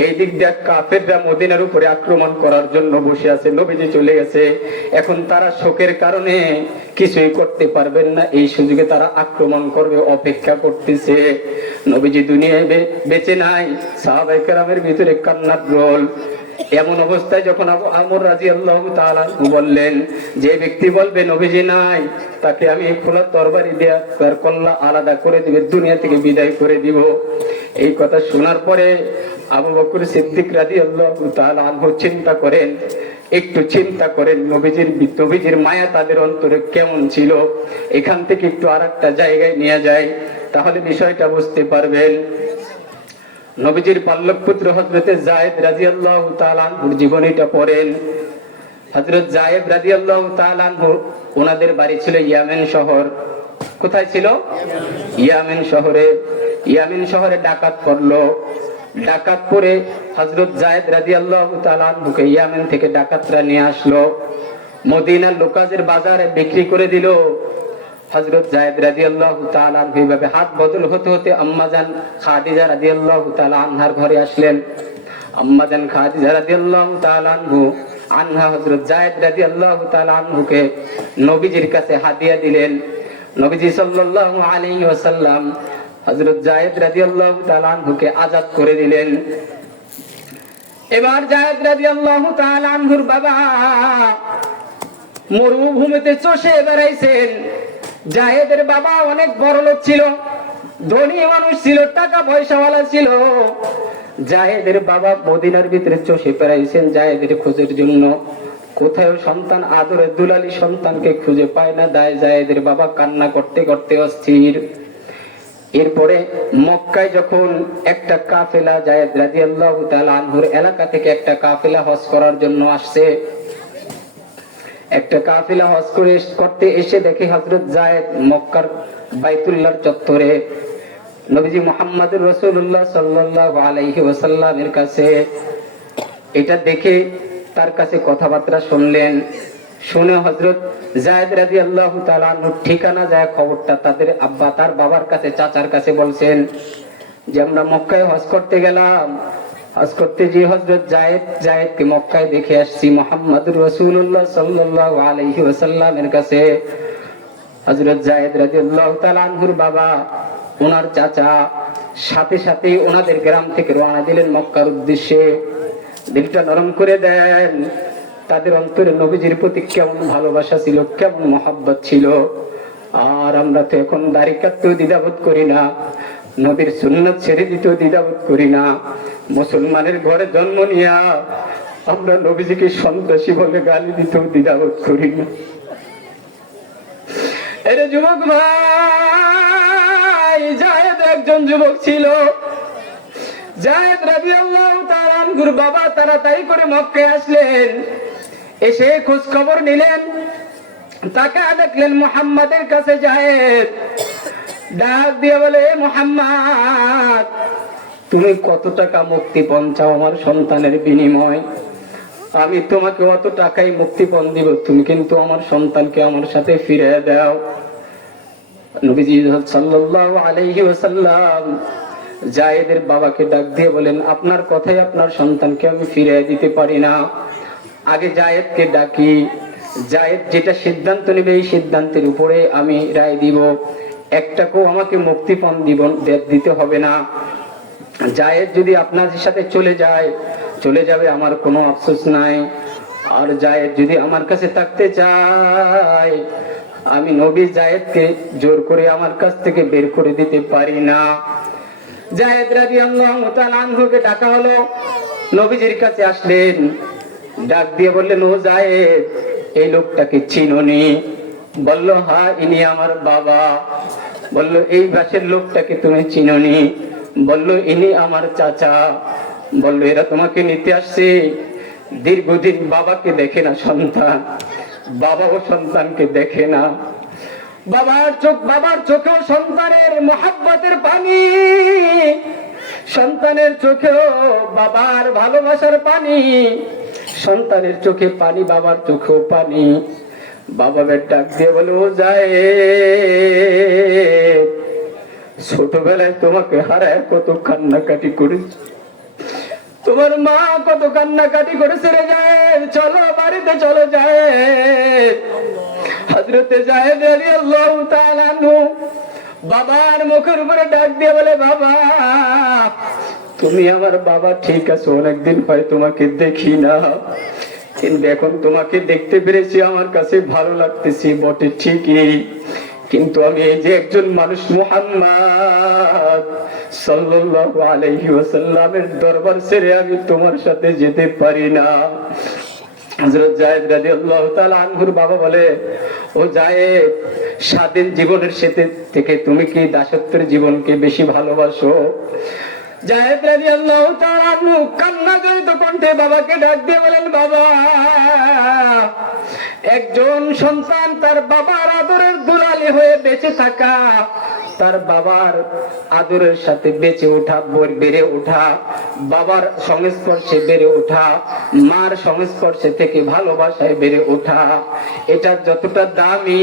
এই দিক দিয়ে কাফেররা মদিনার উপরে আক্রমণ করার জন্য বসে আছে, নবীজি চলে গেছে। এখন তারা শোকের কারণে কিছুই করতে পারবেন না, এই সুযোগে তারা আক্রমণ করবে, অপেক্ষা করতেছে। নবীজি দুনিয়ায় বেঁচে নাই, সাহাবায়ে কেরামের ভিতরে কান্নার রোল। এমন অবস্থায় যখন আবু আমর রাদিয়াল্লাহু তাআলা বললেন, যে ব্যক্তি বলবে নবীজি নাই, তাকে আমি খোলা তরবারি দিয়ে তার কল্লা আলাদা করে দিবে, দুনিয়া থেকে বিদায় করে দিব। এই কথা শোনার পরে আবু বকর সিদ্দিক রাদিয়াল্লাহু তাআলা আনহু চিন্তা করেন, একটু চিন্তা করেন নবীজির মায়া তাদের অন্তরে কেমন ছিল। এখান থেকে একটু আরেকটা জায়গায় নিয়ে যায়, তাহলে বিষয়টা বুঝতে পারবেন। নবীজির পাল্লব পুত্র হযরতে যায়েদ রাদিয়াল্লাহু তাআলা আনহুর জীবনীটা পড়েন। হযরত যায়েদ রাদিয়াল্লাহু তাআলা আনহু, ওনাদের বাড়ি ছিল ইয়ামেন শহর। কোথায় ছিল? ইয়ামেন শহরে। ইয়ামেন শহরে ডাকাত পড়লো। ডাকাত পড়ে হযরত যায়েদ রাদিয়াল্লাহু তাআলা আনহুকে ইয়ামেন থেকে ডাকাতরা নিয়ে আসলো, মদিনার লোকাজের বাজারে বিক্রি করে দিল। হযরত যায়েদ রাদিয়াল্লাহু তাআলা আনহু এইভাবে হাত বদল হতে হতে আম্মাজান খাদিজা রাদিয়াল্লাহু তাআলা আনহার ঘরে আসলেন। আম্মাজান খাদিজা রাদিয়াল্লাহু তাআলা আনহা হযরত যায়েদ রাদিয়াল্লাহু তাআলা আনহুকে নবীজির কাছে হাদিয়া দিলেন। নবীজি সাল্লাল্লাহু আলাইহি ওয়াসাল্লাম হযরত যায়েদ রাদিয়াল্লাহু তাআলা আনহুকে আযাদ করে দিলেন। এবার যায়েদ রাদিয়াল্লাহু তাআলা আনহুর বাবা মরুভূমিতে চষে বেড়াইছেন। জায়েদের বাবা অনেক বড় লোক ছিল, ধনী মানুষ ছিল, টাকা পয়সাওয়ালা ছিল। জায়েদের বাবা মদিনার ভিতরে চষে বেড়াইছেন জায়েদের খোঁজের জন্য। কোথায় সন্তান, আদরের দুলালী সন্তানকে খুঁজে পায় না। দায় জায়েদের বাবা কান্না করতে করতে অস্থির। এরপরে মক্কায় যখন একটা কাফেলা, জায়েদ রাদিয়াল্লাহু তাআলা আনহুর এলাকা থেকে একটা কাফেলা হজ করার জন্য আসছে, একটা কাফেলা হজ করতে এসে দেখে হযরত জায়েদ মক্কার বাইতুল্লাহর চত্বরে নবীজি মুহাম্মদুর রাসূলুল্লাহ সাল্লাল্লাহু আলাইহি ওয়াসাল্লামের কাছে। এটা দেখে তার কাছে কথাবার্তা শুনলেন। শুনে হযরত জায়েদ রাদিয়াল্লাহু তাআলা আনহুর ঠিকানা যায় খবরটা তাদের আব্বা, তার বাবার কাছে, চাচার কাছে বলছেন যে আমরা মক্কায় হজ করতে গেলাম, হজ করতে যে হযরত জায়েদকে মক্কায় দেখে আসছি মুহাম্মদুর রাসূলুল্লাহ সাল্লাল্লাহু আলাইহি ওয়াসাল্লামের কাছে। হযরত জায়েদ রাদিয়াল্লাহু তাআলা আনহুর বাবা, ওনার চাচা সাথে সাথে ওনাদের গ্রাম থেকে রওনা দিলেন মক্কার উদ্দেশ্যে। দিলটা নরম করে দেন, তাদের অন্তরে নবীজির প্রতি কেমন ভালোবাসা ছিল, কেমন মহব্বত ছিল। আর আমরা তো এখন দাড়ি কাটতেও দ্বিধাবোধ করি না, নবীর সুন্নাত ছেড়ে দিতেও দ্বিধাবোধ করি না। মুসলমানের ঘরে জন্ম নিয়া আমরা নবীজিকে সন্ত্রাসী বলে গালি দিতেও দ্বিধাবোধ করি না। এরে যুবক ভাই, জায়েদ একজন যুবক ছিল। জায়েদ রাদিয়াল্লাহু তাআলা আনহুর বাবা তাড়াতাড়ি করে মক্কায় আসলেন, এসে খোঁজ খবর নিলেন। তাকে দেখলেন মুহাম্মাদের কাছে জায়েদ ডাক দিয়ে বলে, মুহাম্মদ তুমি কত টাকা মুক্তিপণ চাও আমার সন্তানের বিনিময়? আমি তোমাকে অত টাকাই মুক্তিপণ দিব, তুমি কিন্তু আমার সন্তানকে আমার সাথে ফিরিয়ে দাও। নবীজি সাল্লাল্লাহু আলাইহি ওয়াসাল্লাম জায়েদের বাবাকে ডাক দিয়ে বলেন, আপনার কথাই আপনার সন্তানকে আমি ফিরিয়ে দিতে পারি না, আগে জায়েদকে ডাকি। জায়েদ যেটা সিদ্ধান্ত নেবে এই সিদ্ধান্তের উপরে আমি রায় দিব, একটাকেও আমাকে মুক্তিপণ দিতে হবে না। জায়েদ যদি আপনাদের সাথে চলে যাবে, আমার কোনো আফসোস নাই। আর জায়েদ যদি আমার কাছে থাকতে চায়, আমি নবী জায়েদকে জোর করে আমার কাছ থেকে বের করে দিতে পারি না। জায়েদ রাদিয়াল্লাহু তাআলা আনহুকে ডাকা হলো, নবীজির কাছে আসলেন, ডাক দিয়ে বললেন, ও জায়েদ এই লোকটাকে চিনোনি? বলল, হ্যাঁ ইনি আমার বাবা। বলল, এই বাসের লোকটাকে তুমি চিনোনি? বলল, ইনি আমার চাচা। বলল, এরা তোমাকে নিতে আসছে। দীর্ঘদিন বাবাকে দেখে না সন্তান, বাবাও সন্তানকে দেখে না। বাবার চোখেও সন্তানের মহব্বতের পানি, সন্তানের চোখেও বাবার ভালোবাসার পানি। সন্তানের চোখে পানি, বাবার চোখেও পানি। বাবা ডাক দিয়ে বলে, ও জায়েদ ছোটবেলায় তোমাকে হারায় কত কান্নাকাটি করেছে, তোমার মা কত কান্নাকাটি করেছে রে জায়েদ, চলো বাড়িতে চলো জায়েদ। হযরতে জায়েদ রাদিয়াল্লাহু তাআলা আনহু বাবার মুখের উপরে ডাক দিয়ে বলে, বাবা তুমি আমার বাবা ঠিক আছে, অনেকদিন হয় তোমাকে দেখি না, কিন্তু এখন তোমাকে দেখতে পেরেছি, আমার কাছে ভালো লাগতেছি বটে ঠিকই, কিন্তু আমি এই যে একজন মানুষ মুহাম্মদ সাল্লাল্লাহু আলাইহি ওয়াসাল্লামের দরবার ছেড়ে আমি তোমার সাথে যেতে পারি না। হযরত জায়েদ রাদিয়াল্লাহু তাআলা আনহুর বাবা বলে, ও জায়েদ স্বাধীন জীবনের সাথে থেকে তুমি কি দাসত্বের জীবনকে বেশি ভালোবাসো? জায়েদ রাদিয়াল্লাহু তাআলা আনহু কান্না জড়িত কণ্ঠে বাবাকে ডাক দিয়ে বলেন, বাবা একজন সন্তান তার বাবার আদরের দুলালি হয়ে বেঁচে থাকা, তার বাবার আদরের সাথে বেঁচে ওঠা, বেড়ে ওঠা, বাবার সংস্পর্শে বেড়ে ওঠা, মার সংস্পর্শে থেকে ভালোবাসায় বেড়ে ওঠা, এটা যতটা দামি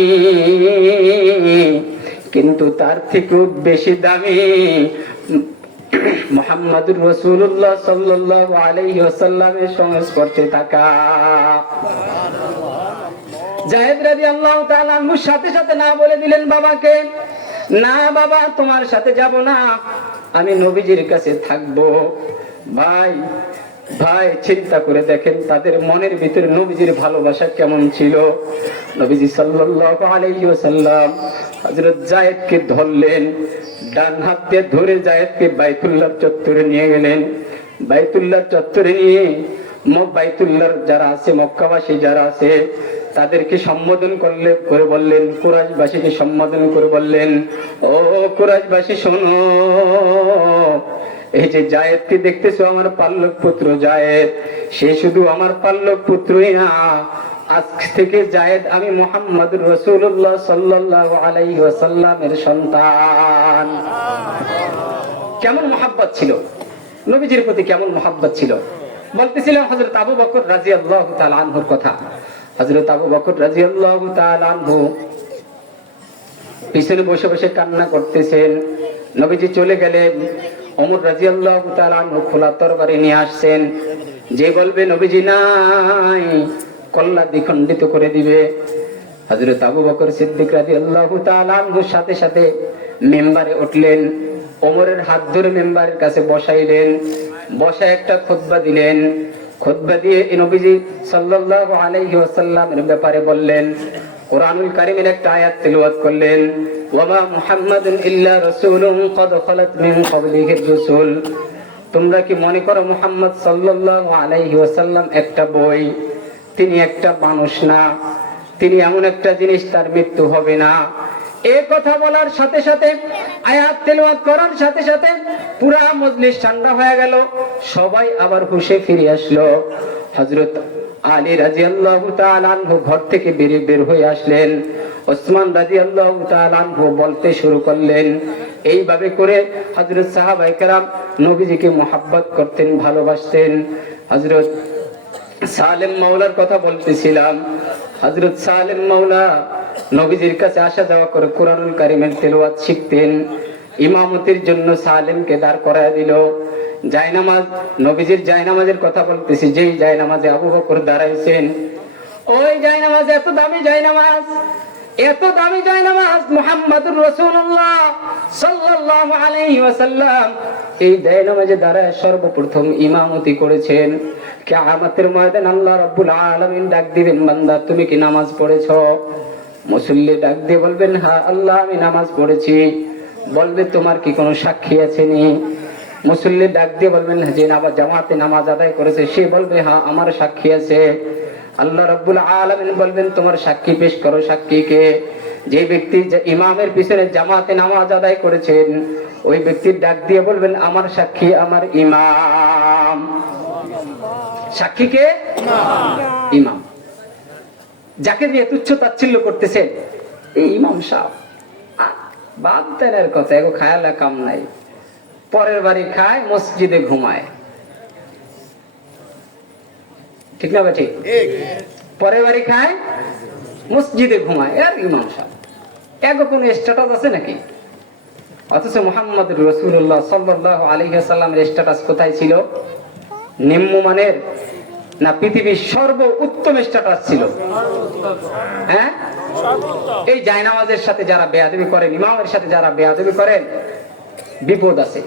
কিন্তু তার থেকেও বেশি দামি মুহাম্মদুর রাসূলুল্লাহ সাল্লাল্লাহু আলাইহি ওয়াসাল্লামের সংস্পর্শে থাকা। জায়েদ রাদিয়াল্লাহু তাআলা আনহুর সাথে সাথে না বলে দিলেন বাবাকে, না বাবা তোমার সাথে যাব না, আমি নবীজির কাছে থাকবো। ভাই চিন্তা করে দেখেন তাদের মনের ভিতরে নবীজির ভালোবাসা কেমন ছিল। নবীজি সাল্লাল্লাহু আলাইহি ওয়াসাল্লাম হযরত জায়েদকে ধরলেন, ডান হাত দিয়ে ধরে জায়েদকে বাইতুল্লাহ চত্বরে নিয়ে গেলেন। বাইতুল্লাহ চত্বরে নিয়ে বাইতুল্লাহর যারা আছে, মক্কাবাসী যারা আছে, তাদেরকে সম্বোধন করে বললেন, কুরাইশবাসীকে সম্বোধন করে বললেন, ও কুরাইশবাসী শোনো, এই যে জায়েদকে দেখতেছো, আমার পাল্লক পুত্র জায়েদ, সে শুধু আমার পাল্লক পুত্রই না, আজ থেকে জায়েদ আমি মুহাম্মদুর রাসূলুল্লাহ সাল্লাল্লাহু আলাইহি ওয়াসাল্লামের সন্তান। কেমন মহব্বত ছিল নবীজির প্রতি, কেমন মহব্বত ছিল। বলতেছিলাম হযরত আবু বকর রাদিয়াল্লাহু তাআলা আনহুর কথা। হযরত আবু বকর রাদিয়াল্লাহু তাআলা আনহু পিছনে বসে বসে কান্না করতেছেন। নবীজি চলে গেলেন, ওমর রাদিয়াল্লাহু তাআলা আনহু খোলা তরবারি নিয়ে আসছেন। যে বলবে নবীজি নাই, কল্লা দ্বিখণ্ডিত করে দিবে। হযরত আবু বকর সিদ্দিক রাদিয়াল্লাহু তাআলা আনহুর সাথে সাথে মিম্বারে উঠলেন, ওমরের হাত ধরে মিম্বারের কাছে বসাইলেন, বসায় একটা খুতবা দিলেন। খুতবা দিয়ে নবীজি সাল্লাল্লাহু আলাইহি ওয়াসাল্লামের ব্যাপারে বললেন, কোরআনুল কারীমের একটা আয়াত তেলাওয়াত করলেন, ওয়ামা মুহাম্মাদুন ইল্লা রাসূলুন ক্বাদ খালাত মিন ক্বাবলিহির রাসূল। তোমরা কি মনে করো মুহাম্মদ সাল্লাল্লাহু আলাইহি ওয়াসাল্লাম একটা বই? তিনি একটা মানুষ না, তিনি এমন একটা জিনিস, তার মৃত্যু হবে না। এই কথা বলার সাথে সাথে, আয়াত তেলাওয়াত করার সাথে সাথে পুরা মজলিস ঠান্ডা হয়ে গেল, সবাই আবার হুঁশে ফিরে আসলো। হযরত আলী রাদিয়াল্লাহু তাআলা আনহু ঘর থেকে বের হয়ে আসলেন। ওসমান রাদিয়াল্লাহু তাআলা আনহু বলতে শুরু করলেন। এইভাবে করে হযরত সাহাবায়ে কেরাম নবীজিকে মুহাব্বত করতেন, ভালোবাসতেন। হযরত সালেম মাওলার কথা বলতেছিলাম। হযরত সালেম মাওলা নবীজির কাছে আসা যাওয়া করে কুরআনুল কারীমের তেলাওয়াত শিখতেন। ইমামতির জন্য সালেমকে দাঁড় করায় দিল। জায়নামাজ, নবীজির জায়নামাজের কথা বলতেছি, যেই জায়নামাজে আবু বকর দাঁড়াইছেন, ওই জায়নামাজ এত দামি জায়নামাজ, এত দামি জায়নামাজ মুহাম্মদুর রাসূলুল্লাহ সাল্লাল্লাহু আলাইহি ওয়াসাল্লাম এই জায়নামাজে দাঁড়ায় সর্বপ্রথম ইমামতি করেছেন। কিয়ামতের ময়দানে আল্লাহ রাব্বুল আলামিন ডাক দিবেন, বান্দা তুমি কি নামাজ পড়েছো? মুসল্লি ডাক দিয়ে বলবেন, হ্যাঁ আল্লাহ আমি নামাজ পড়েছি। বলবে, তোমার কি কোনো সাক্ষী আছে নি? মুসল্লি ডাক দিয়ে বলবেন, যে জামাতে নামাজ আদায় করেছে, সে বলবে, হ্যাঁ আমার সাক্ষী আছে। আল্লাহ রাব্বুল আলামিন বলবেন, তোমার সাক্ষী পেশ করো। সাক্ষীকে? যে ব্যক্তি ইমামের পিছনে জামাতে নামাজ আদায় করেছেন, ওই ব্যক্তির ডাক দিয়ে বলবেন, আমার সাক্ষী আমার ইমাম। সাক্ষীকে? ইমাম। যাকে দিয়ে তুচ্ছ তাচ্ছিল্য করতেছেন, এই ইমাম সাহেব, বাদ দেন এর কথা, এগো খায়ালা কাম নাই। পরের বাড়ি খায়, মসজিদে ঘুমায়, ঠিক না? ঠিক। পরের বাড়ি খায়, মসজিদে ঘুমায়, আর ইমাম সাহেব এগো কোন স্ট্যাটাস আছে নাকি? অথচ মুহাম্মদুর রাসূলুল্লাহ সাল্লাল্লাহু আলাইহি ওয়াসাল্লামের স্ট্যাটাস কোথায় ছিল? নিম্নমানের না পৃথিবীর সর্ব উত্তম স্ট্যাটাস ছিল? হ্যাঁ, এই জায়নামাজের সাথে যারা বেয়াদবি করেন, ইমামের সাথে যারা বেয়াদবি করেন, বিপদ আছে,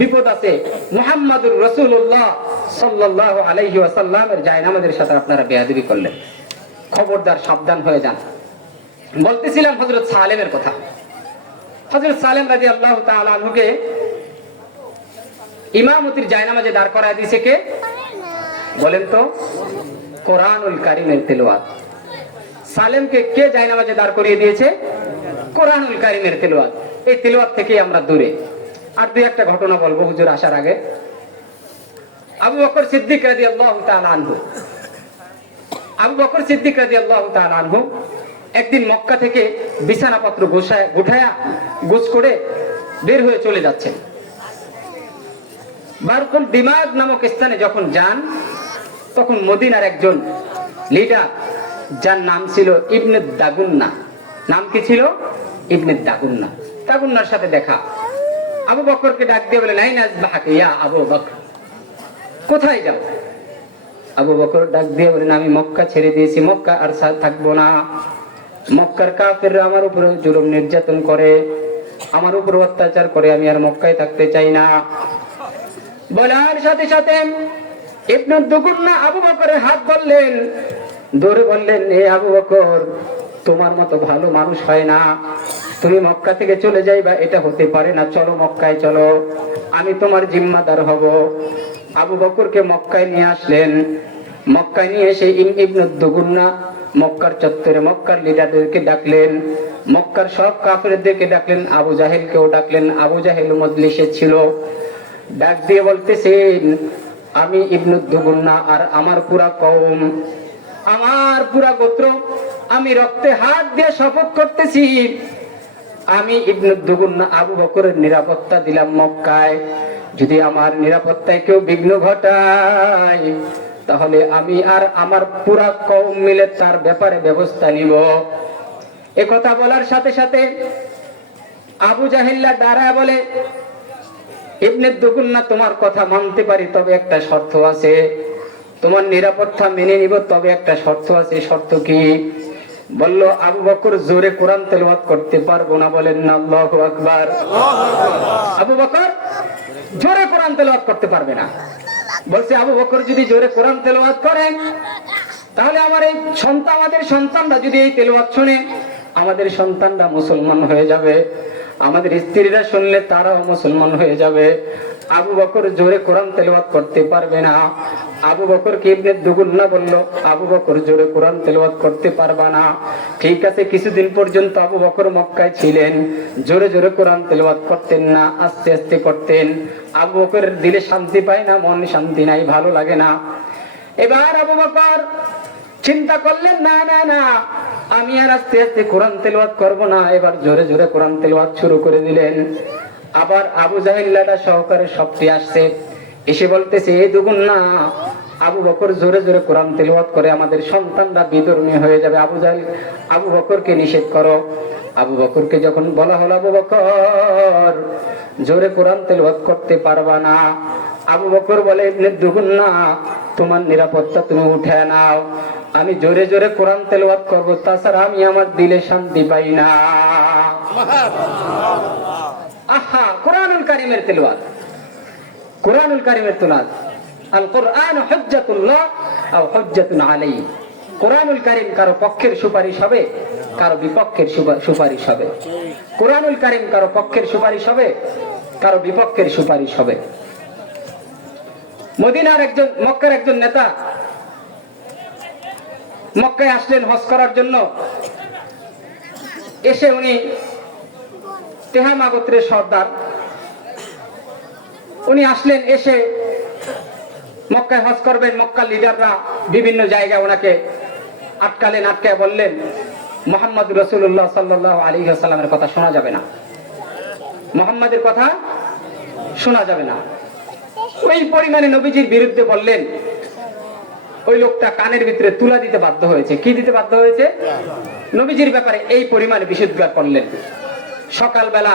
বিপদ আছে। মুহাম্মদুর রাসূলুল্লাহ সাল্লাল্লাহু আলাইহি ওয়াসাল্লামের জায়নামাজের সাথে আপনারা বেয়াদবি করলেন, খবরদার, সাবধান হয়ে যান। বলতেছিলাম হযরত সালেমের কথা। হযরত সালেম রাদিয়াল্লাহু তাআলা আনহুকে ইমামতির জায়নামাজে দাঁড় করায় দিয়েছে কে বলেন তো? কোরআনুল কারীমের তেলাওয়াত। সালেমকে কে জায়নামাজে দাঁড় করিয়ে দিয়েছে? কোরআনুল কারীমের তেলাওয়াত। এই তেলাওয়াত থেকে আমরা দূরে। আর দুই একটা ঘটনা বলবো হুজুর আসার আগে। আবু বকর সিদ্দিক রাদিয়াল্লাহু তাআলা আনহু, আবু বকর সিদ্দিক রাদিয়াল্লাহু তাআলা আনহু একদিন মক্কা থেকে বিছানাপত্র গোছায়া গোছ করে বের হয়ে চলে যাচ্ছেন। বারকুল দিমাগ নামক স্থানে যখন যান, তখন মদিনার একজন লিডার, যার নাম ছিল ইবনে দাগুন্না। নাম কি ছিল? ইবনে দাগুন্না। দাগুন্নার সাথে দেখা। আবু বকরকে ডাক দিয়ে বলেন, আইনা আসবাহাকা ইয়া আবু বকর, কোথায় যাও? আবু বকর ডাক দিয়ে বলেন, আমি মক্কা ছেড়ে দিয়েছি, মক্কা আর থাকবো না। মক্কার কাফেররা আমার উপরে জুলুম নির্যাতন করে, আমার উপর অত্যাচার করে, আমি আর মক্কায় থাকতে চাই না। বলার সাথে সাথে ইবনে দাগুন্না আবু বকরের হাত ধরলেন, ধরে বললেন, হে আবু বকর, তোমার মতো ভালো মানুষ হয় না, তুমি মক্কা থেকে চলে যাইবা এটা হতে পারে না, চলো মক্কায় চলো, আমি তোমার জিম্মাদার হব। আবু বকরকে মক্কায় নিয়ে আসলেন। মক্কায় নিয়ে এসে ইবনে দুগুন্না মক্কার চত্বরে মক্কার লিডারদেরকে ডাকলেন, মক্কার সব কাফেরদেরকে ডাকলেন, আবু জাহেলকেও ডাকলেন। আবু জাহেল মজলিসে ছিল, ডাক দিয়ে বলতেছেন, আমি ইবনে দুগুন্না আর আমার পুরা কওম, আমার পুরা গোত্র, আমি রক্তে হাত দিয়ে শপথ করতেছি, আমি ইবনে দুগুন্না আবু বকরের নিরাপত্তা দিলাম মক্কায়। যদি আমার নিরাপত্তায় কেউ বিঘ্ন ঘটায়, তাহলে আমি আর আমার পুরা কওম মিলে তার ব্যাপারে ব্যবস্থা নিব। একথা বলার সাথে সাথে আবু জাহেল্লা দাঁড়ায় বলে, ইবনে দুগুন্না, তোমার কথা মানতে পারি, তবে একটা শর্ত আছে। তোমার নিরাপত্তা মেনে নিব, তবে একটা শর্ত আছে। শর্ত কি? বলল, আবু বকর জোরে কোরআন তেলাওয়াত করতে পারবো না। বলেন না আল্লাহু আকবার। আবু বকর জোরে কোরআন তেলাওয়াত করতে পারবে না। বলছে, আবু বকর যদি জোরে কোরআন তেলাওয়াত করেন, তাহলে আমার এই সন্তান, আমাদের সন্তানরা যদি এই তেলাওয়াত শুনে, আমাদের সন্তানরা মুসলমান হয়ে যাবে, আমাদের স্ত্রীরা শুনলে তারাও মুসলমান হয়ে যাবে। আবু বকর জোরে কোরআন তেলাওয়াত করতে পারবে না। আবু বকরকে ইবনে দুগুন্না বলল, আবু বকর জোরে কোরআন তেলাওয়াত করতে পারবা না। ঠিক আছে, কিছুদিন পর্যন্ত আবু বকর মক্কায় ছিলেন, জোরে জোরে কোরআন তেলাওয়াত করতেন না, আস্তে আস্তে করতেন। আবু বকরের দিলে শান্তি পায় না, মন শান্তি নাই, ভালো লাগে না। এবার আবু বকর চিন্তা করলেন, না না না, আমি আর আস্তে আস্তে কোরআন তেলাওয়াত করব না। এবার জোরে জোরে কোরআন তেলাওয়াত শুরু করে দিলেন। আবার আবু জাহেল্লাটা সহকারে সবটি আসছে, এসে বলতেছে, এই দুগুন্না, আবু বকর জোরে জোরে কোরআন তেলাওয়াত করে, আমাদের সন্তানরা বিধর্মী হয়ে যাবে। আবু জাহেল, আবু বকরকে নিষেধ করো। আবু বকরকে যখন বলা হলো, আবু বকর জোরে কোরআন তেলাওয়াত করতে পারবা না, আবু বকর বলে, ইবনে দুগুন্না, তোমার নিরাপত্তা তুমি উঠে নাও, আমি জোরে জোরে কোরআন তেলাওয়াত করব, তাছাড়া আমি আমার দিলে শান্তি পাই না। আহা, কোরআনুল কারীমের তেলাওয়াত, কোরআনুল কারীমের তেলাওয়াত। আল কোরআন হুজ্জাতুল্লাহ আও হুজ্জাতুন আলাইহি। কোরআনুল কারীম কারো পক্ষের সুপারিশ হবে, কারো বিপক্ষের সুপারিশ হবে। কোরআনুল কারীম কারো পক্ষের সুপারিশ হবে, কারো বিপক্ষের সুপারিশ হবে। মদিনার একজন, মক্কার একজন নেতা মক্কায় আসলেন হজ করার জন্য। এসে উনি তেহামা গোত্রের সর্দার, উনি আসলেন, এসে মক্কায় হজ করবেন। মক্কার লিডাররা বিভিন্ন জায়গায় ওনাকে আটকালেন, আটকায় বললেন, মুহাম্মদ রাসূলুল্লাহ সাল্লাল্লাহু আলাইহি ওয়াসাল্লামের কথা শোনা যাবে না, মুহাম্মাদের কথা শোনা যাবে না। ওই পরিমাণে নবীজির বিরুদ্ধে বললেন। ওই লোকটা কানের ভিতরে তুলা দিতে বাধ্য হয়েছে। কি দিতে বাধ্য হয়েছে? নবীজির ব্যাপারে এই পরিমাণে বিশুদ্ধগার করলেন। সকালবেলা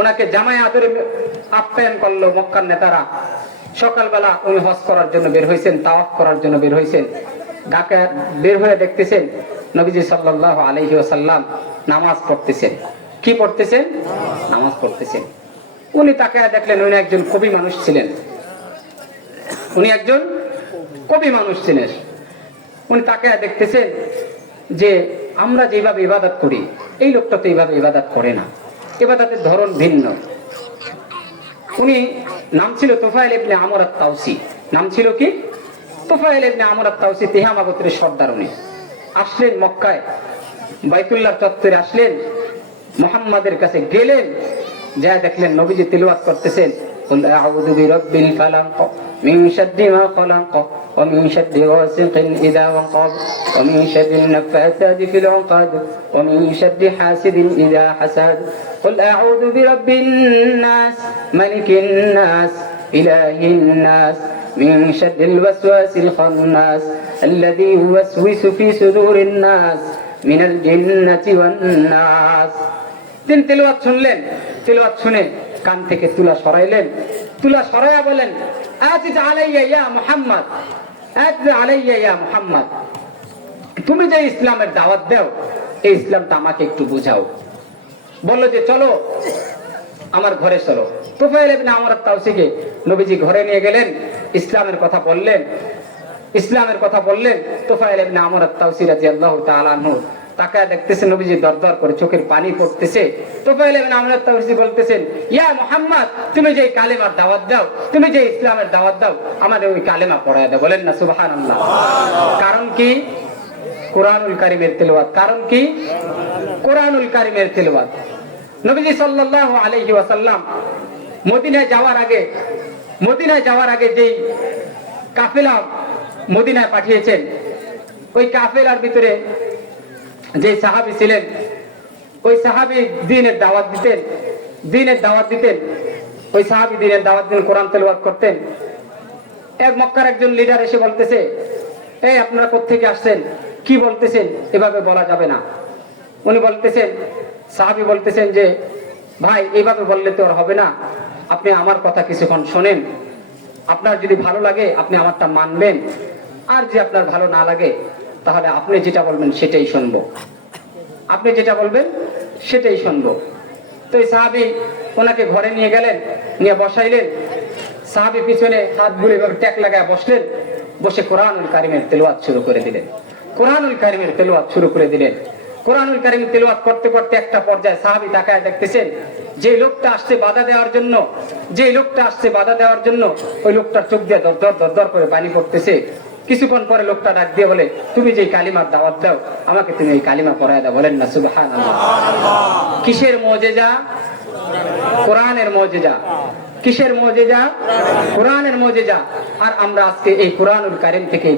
ওনাকে জামাই আদরে আপ্যায়ন করলো মক্কার নেতারা। সকালবেলা উনি হজ করার জন্য বের হয়েছেন, তাওয়াফ করার জন্য বের হয়েছেন। ঢাকা বের হয়ে দেখতেছেন নবীজি সাল্লাল্লাহু আলাইহি ওয়াসাল্লাম নামাজ পড়তেছেন। কি পড়তেছেন? নামাজ পড়তেছেন। উনি তাকে দেখলেন, উনি একজন কবি মানুষ ছিলেন। উনি একজন কবি মানুষ ছিলেন। উনি তাকে দেখতেছেন যে আমরা যেভাবে ইবাদত করি, এই লোকটা তো এইভাবে ইবাদত করে না, ইবাদতের ধরন ভিন্ন। উনি নাম ছিল তুফাইল ইবনে আমর আত-তাউসি। নাম ছিল কি? তুফাইল ইবনে আমর আত-তাউসি, তিহামা গোত্রের সর্দার। উনি আসলেন মক্কায়, বাইতুল্লাহ চত্বরে আসলেন, মুহাম্মাদের কাছে গেলেন, যা দেখলেন নবীজি তিলাওয়াত করতেছেন, কুল আউযু বিরাব্বিল ফালাক মিন শাররি মা খালাক ওয়া মিন শাররি গাসিকিন ইযা ওয়াকাব ওয়া মিন শাররিন নাফাসাতি ফিল উকাদ ওয়া মিন শাররি হাসিদিন ইযা হাসাদ কুল আউযু বিরাব্বিন নাস মালিকিন নাস ইলাহিন নাস মিন শাররিল ওয়াসওয়াসিল খান্নাস আল্লাযী ইউওয়াসওয়িসু ফি সুদুরিন নাস মিনাল জিন্নাতি ওয়ান নাস। তিন তিলাওয়াত শুনলেন। তিলাওয়াত শুনে কান থেকে তুলা সরাইলেন। তুলা সরাইয়া বলেন, আজিজ আলাইয়া ইয়া মুহাম্মদ, আজিজ আলাইয়া ইয়া মুহাম্মদ, তুমি যে ইসলামের দাওয়াত দাও, এই ইসলামটা আমাকে একটু বুঝাও। বলল যে চলো আমার ঘরে চলো। তুফাইল ইবনে আমর আত-তাউসিকে নবীজি ঘরে নিয়ে গেলেন, ইসলামের কথা বললেন। ইসলামের কথা বললেন। তুফাইল ইবনে আমর আত-তাউসি রাদিয়াল্লাহু তাআলা আনহু তাকায় দেখতেছেন নবীজি দরদর করে চোখের পানি পড়তেছে। তোফায়েল ইবনে আমর আত-তাওসি বলতেছেন, ইয়া মুহাম্মদ, তুমি যে কালেমার দাওয়াত দাও, তুমি যে ইসলামের দাওয়াত দাও, আমাদের ওই কালেমা পড়ায় দাও। বলেন না সুবহানাল্লাহ। কারণ কি? কুরআনুল কারীমের তেলাওয়াত। কারণ কি? কুরআনুল কারীমের তেলাওয়াত। নবীজি সাল্লাল্লাহু আলাইহি ওয়াসাল্লাম মদিনায় যাওয়ার আগে যেই কাফেলা মদিনায় পাঠিয়েছেন, ওই কাফেলার ভিতরে যে সাহাবী ছিলেন, ওই সাহাবী দ্বীনের দাওয়াত দিতেন। ওই সাহাবী দ্বীনের দাওয়াত দিন, কোরআন তেলাওয়াত করতেন। এক মক্কার একজন লিডার এসে বলতেছে, এই আপনারা কোত্থেকে আসছেন, কি বলতেছেন, এভাবে বলা যাবে না। উনি বলতেছেন, সাহাবী বলতেছেন যে ভাই এইভাবে বললে তো আর হবে না, আপনি আমার কথা কিছুক্ষণ শোনেন, আপনার যদি ভালো লাগে আপনি আমারটা মানবেন, আর যে আপনার ভালো না লাগে তাহলে আপনি যেটা বলবেন সেটাই শুনবো, আপনি যেটা বলবেন সেটাই শুনবো। তো এই সাহাবী ওনাকে ঘরে নিয়ে গেলেন, নিয়ে বসাইলেন। সাহাবী পিছনে হাত ঘুরে এভাবে ট্যাক লাগায় বসলেন, বসে কোরআনুল কারীমের তেলাওয়াত শুরু করে দিলেন। কোরআনুল কারীমের তেলাওয়াত শুরু করে দিলেন। কোরআনুল কারীম তেলাওয়াত করতে করতে একটা পর্যায়ে সাহাবী তাকায় দেখতেছেন যে লোকটা আসছে বাধা দেওয়ার জন্য, ওই লোকটার চোখ দিয়ে দরদর করে পানি পড়তেছে। কিছুক্ষণ পরে লোকটা ডাক দিয়ে বলে, তুমি যে কালিমার দাওয়াত দাও, আমাকে তুমি এই কালিমা পড়ায় দাও। বলেন না সুবহানাল্লাহ। কিসের মুজিজা? কোরআনের মুজিজা। কিসের মুজিজা? কোরআনের মুজিজা। আর আমরা আজকে এই কোরআনুল কারীম থেকে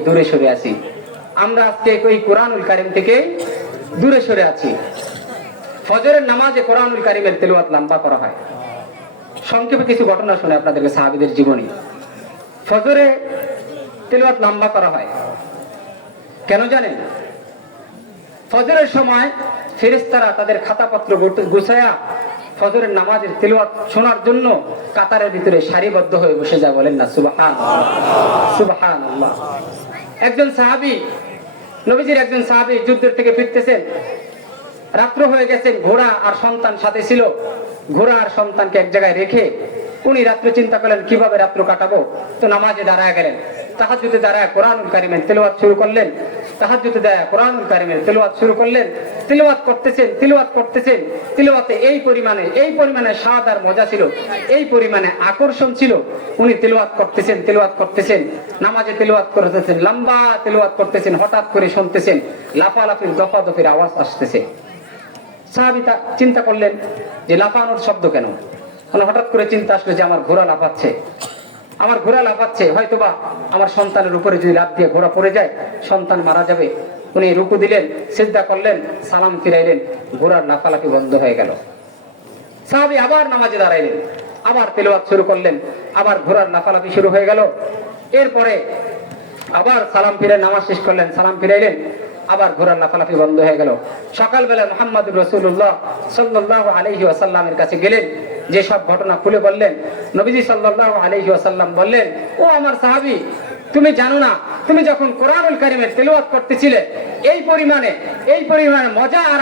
দূরে সরে আছি। ফজরের নামাজে কোরআনুল কারীমের তেলাওয়াত লম্বা করা হয়। সংক্ষেপে কিছু ঘটনা শুনে আপনাদেরকে সাহাবীদের জীবনী। ফজরে তেলাওয়াত লম্বা করা হয় কেন জানেন? ফজরের সময় ফেরেশতারা তাদের খাতাপত্র গুছায়া ফজরের নামাজের তেলাওয়াত শোনার জন্য কাতারের ভিতরে সারিবদ্ধ হয়ে বসে যায়। বলেন না সুবহানাল্লাহ, সুবহানাল্লাহ। নবীজির একজন সাহাবী যুদ্ধের থেকে ফিরতেছেন, রাত্র হয়ে গেছেন, ঘোড়া আর সন্তান সাথে ছিল। ঘোড়া আর সন্তানকে এক জায়গায় রেখে উনি রাত্রে চিন্তা করলেন কিভাবে রাত্র কাটাবো। তো নামাজে দাঁড়ায় গেলেন, তাহাজ্জুদে দাঁড়ায় কোরআনুল কারীমের তেলাওয়াত শুরু করলেন। তেলাওয়াত করতেছেন। তেলাওয়াতে এই পরিমাণে স্বাদ আর মজা ছিল, এই পরিমাণে আকর্ষণ ছিল। উনি তেলাওয়াত করতেছেন, নামাজে তেলাওয়াত করতেছেন, লম্বা তেলাওয়াত করতেছেন। হঠাৎ করে শুনতেছেন লাফালাফির দফাদফির আওয়াজ আসতেছে। সাহাবী চিন্তা করলেন যে লাফানোর শব্দ কেন? হঠাৎ করে চিন্তা আসলো যে আমার ঘোড়া লাফাচ্ছে, হয়তোবা আমার সন্তানের উপরে যদি লাফ দিয়ে ঘোড়া পড়ে যায়, সন্তান মারা যাবে। উনি রুকু দিলেন, সিজদা করলেন, সালাম ফিরাইলেন, ঘোড়ার লাফালাফি বন্ধ হয়ে গেল। সাহাবী আবার নামাজে দাঁড়াইলেন, আবার তেলাওয়াত শুরু করলেন, আবার ঘোড়ার লাফালাফি শুরু হয়ে গেল। এরপরে আবার সালাম ফিরে নামাজ শেষ করলেন, সালাম ফিরাইলেন, আবার ঘোড়ার লাফালাফি বন্ধ হয়ে গেল। সকালবেলা মুহাম্মদুর রাসূলুল্লাহ সাল্লাল্লাহু আলাইহি ওয়াসাল্লামের কাছে গেলেন, যে সব ঘটনা খুলে বললেন। নবীজি সাল্লাল্লাহু আলাইহি ওয়াসাল্লাম বললেন, ও আমার সাহাবী, তুমি জানো না, তুমি যখন কোরআনুল কারীমের তেলাওয়াত করতেছিলে এই পরিমাণে মজা আর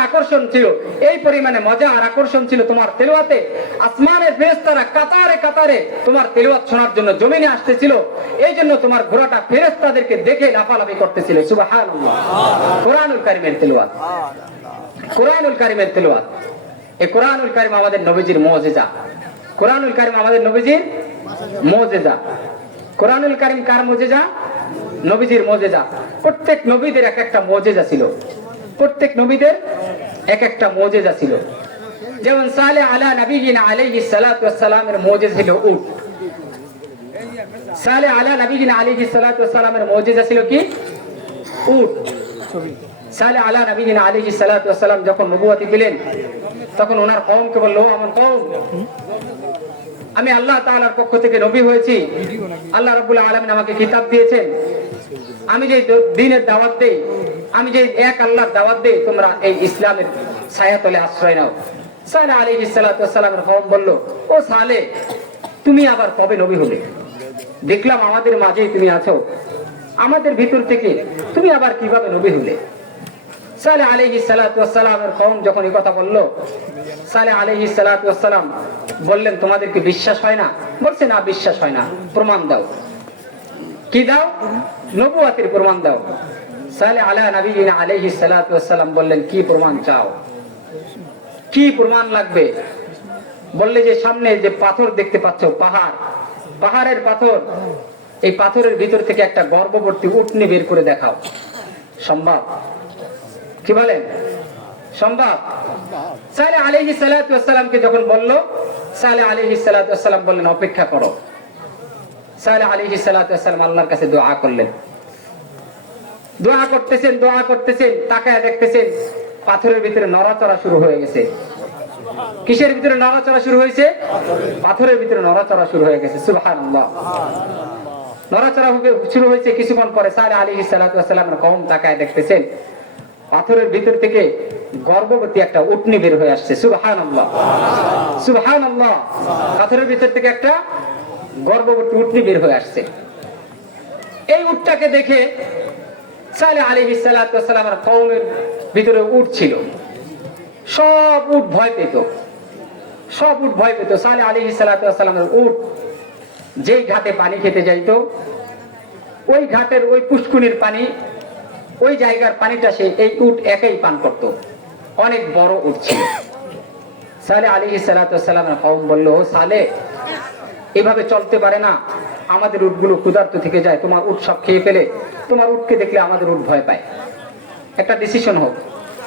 আকর্ষণ ছিল তোমার তেলাওয়াতে। আসমানের ফেরেশতারা কাতারে কাতারে তোমার তেলাওয়াত শোনার জন্য জমিনে আসতেছিল। এই জন্য তোমার ঘোড়াটা ফেরেশতাদেরকে দেখে লাফালাফি করতেছিল। সুবহানাল্লাহ। কোরআনুল কারীমের তেলাওয়াত, কোরআনুল কারীমের তেলাওয়াত। এই কোরআনুল কারীম আমাদের নবীজির মুজিজা। কোরআনুল কারীম আমাদের নবীজির মুজিজা। কোরআনুল কারীম কার মুজিজা? নবীজির মুজিজা। প্রত্যেক নবীদের এক একটা মুজিজা ছিল। যেমন সালেহ আলা নবিয়িনা আলাইহিস সালাতু ওয়াস সালামের মুজিজা ছিল উট। সালেহ আলা নবিয়িনা আলাইহিস সালাতু ওয়াস সালামের মুজিজা ছিল কি? উট। সালেহ আলা নবিয়িনা আলাইহিস সালাতু ওয়াস সালাম যখন নবুয়তি পেলেন, তখন ওনার কওমকে বলল, আমার কওম, আমি আল্লাহ তাআলার পক্ষ থেকে নবী হয়েছি। আল্লাহ রাব্বুল আলামিন আমাকে কিতাব দিয়েছেন। আমি যে দ্বীনের দাওয়াত দেই, আমি যে এক আল্লাহর দাওয়াত দেই, তোমরা এই ইসলামের ছায়াতলে আশ্রয় নাও। সালেহ আলাইহিস সালাতু ওয়াস সালামের কওম বলল, ও সালেহ, তুমি আবার কবে নবী হবে? দেখলাম আমাদের মাঝেই তুমি আছো, আমাদের ভিতর থেকে তুমি আবার কিভাবে নবী হলে? সালেহ আলাইহিস সালাতু ওয়াস সালামের কওম যখন এই কথা বলল, সালেহ আলাইহিস সালাতু ওয়াস সালাম বললেন, তোমাদেরকে বিশ্বাস হয় না? বলছে, না, বিশ্বাস হয় না। প্রমাণ দাও। কি দাও? নবুয়তের প্রমাণ দাও। সালেহ আলা নবিয়িনা আলাইহিস সালাতু ওয়াস সালাম বললেন, কি প্রমাণ চাও, কি প্রমাণ লাগবে? বললে যে সামনে যে পাথর দেখতে পাচ্ছ, পাহাড়, পাহাড়ের পাথর, এই পাথরের ভিতর থেকে একটা গর্ভবতী উটনি বের করে দেখাও। সম্ভব? কি বলেন? সম্ভব? সালেহ আলাইহিস সালাতু ওয়াস সালামকে যখন বলল, সালেহ আলাইহিস সালাতু ওয়াস সালাম বললেন, অপেক্ষা করো। সালেহ আলাইহিস সালাতু ওয়াস সালাম আল্লাহর কাছে দোয়া করলেন। দোয়া করতেছেন, দোয়া করতেছেন, তাকায় দেখতেছেন পাথরের ভিতরে নড়াচড়া শুরু হয়ে গেছে। কিসের ভিতরে নড়াচড়া শুরু হয়েছে? পাথরের ভিতরে নড়াচড়া শুরু হয়ে গেছে। সুবহানাল্লাহ। নড়াচড়া শুরু হয়েছে। কিছুক্ষণ পরে সালেহ আলাইহিস সালাতু ওয়াস সালামের কওম তাকায় দেখতেছেন পাথরের ভিতর থেকে গর্ভবতী একটা উটনি বের হয়ে আসছে। সুবহানাল্লাহ, সুবহানাল্লাহ। পাথরের ভিতর থেকে একটা গর্ভবতী উটনি বের হয়ে আসছে। এই উটটাকে দেখে সালেহ আলাইহিস সালাতু ওয়াস সালামের কওমের ভিতরে উট ছিল, সব উট ভয় পেত, সব উট ভয় পেত। সালেহ আলাইহিস সালাতু ওয়াস সালামের উট যেই ঘাটে পানি খেতে যাইতো, ওই ঘাটের ওই পুষ্কুনির পানি, ওই জায়গার পানিটা সে এই উট একাই পান করত। অনেক বড় উট ছিল। সালেহ আলাইহিস সালাতু ওয়াস সালামের কওম বলল, ও সালেহ, এভাবে চলতে পারে না, আমাদের উটগুলো ক্ষুধার্ত থেকে যায়, তোমার উট সব খেয়ে ফেলে, তোমার উটকে দেখলে আমাদের উট ভয় পায়। একটা ডিসিশন হোক,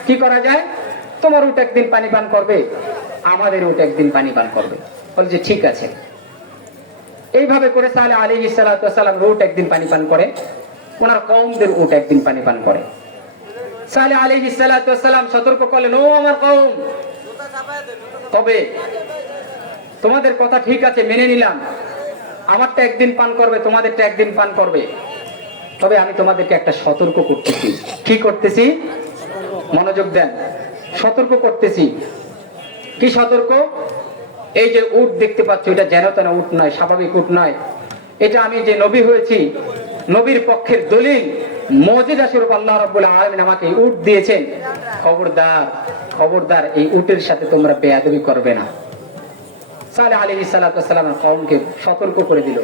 কি করা যায়? তোমার উট একদিন পানি পান করবে, আমাদের উট একদিন পানি পান করবে। বলছে ঠিক আছে। এইভাবে করে সালেহ আলাইহিস সালাতু ওয়াস সালাম উট একদিন পানি পান করে, ওনার কওমদের উট একদিন পানি পান করে। সালেহ আলাইহিস সালাতু ওয়াস সালাম সতর্ক করলেন, ও আমার কওম, তবে তোমাদের কথা ঠিক আছে, মেনে নিলাম, আমারটা একদিন পান করবে, তোমাদেরটা একদিন পান করবে, তবে আমি তোমাদেরকে একটা সতর্ক করতেছি। কি করতেছি? মনোযোগ দেন। সতর্ক করতেছি। কি সতর্ক? এই যে উট দেখতে পাচ্ছ, এটা যেন তেন উট নয়, স্বাভাবিক উট নয়। এটা আমি যে নবী হয়েছি, নবীর পক্ষের দলিল, মুজিজা স্বরূপ আল্লাহ রাব্বুল আলামিন আমাকে উট দিয়েছেন। খবরদার, খবরদার, এই উটের সাথে তোমরা বেয়াদবি করবে না। সালেহ আলাইহিস সালাতু ওয়াস সালামের কওমকে সতর্ক করে দিল।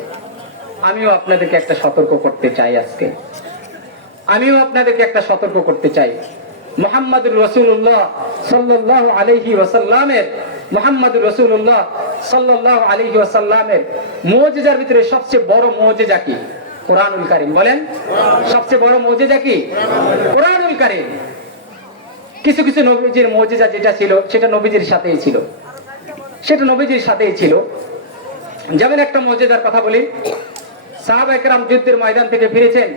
আমিও আপনাদেরকে একটা সতর্ক করতে চাই আজকে, আমিও আপনাদেরকে একটা সতর্ক করতে চাই। মুহাম্মদুর রাসূলুল্লাহ সাল্লাল্লাহু আলাইহি ওয়াসাল্লামের, মুহাম্মদুর রাসূলুল্লাহ সাল্লাল্লাহু আলাইহি ওয়াসাল্লামের মুজিজার ভিতরে সবচেয়ে বড় মুজিজা কি? কোরআনুল কারীম। বলেন, সবচেয়ে বড় মুজিজা কি? কোরআনুল কারীম। কিছু কিছু নবীজির মুজিজা যেটা ছিল, সেটা নবীজির সাথেই ছিল, সেটা নবীজির সাথেই ছিল। যেমন একটা মুজিজার কথা বলি, সাহাবায়ে কেরাম যুদ্ধের ময়দান থেকে ফিরেছেন,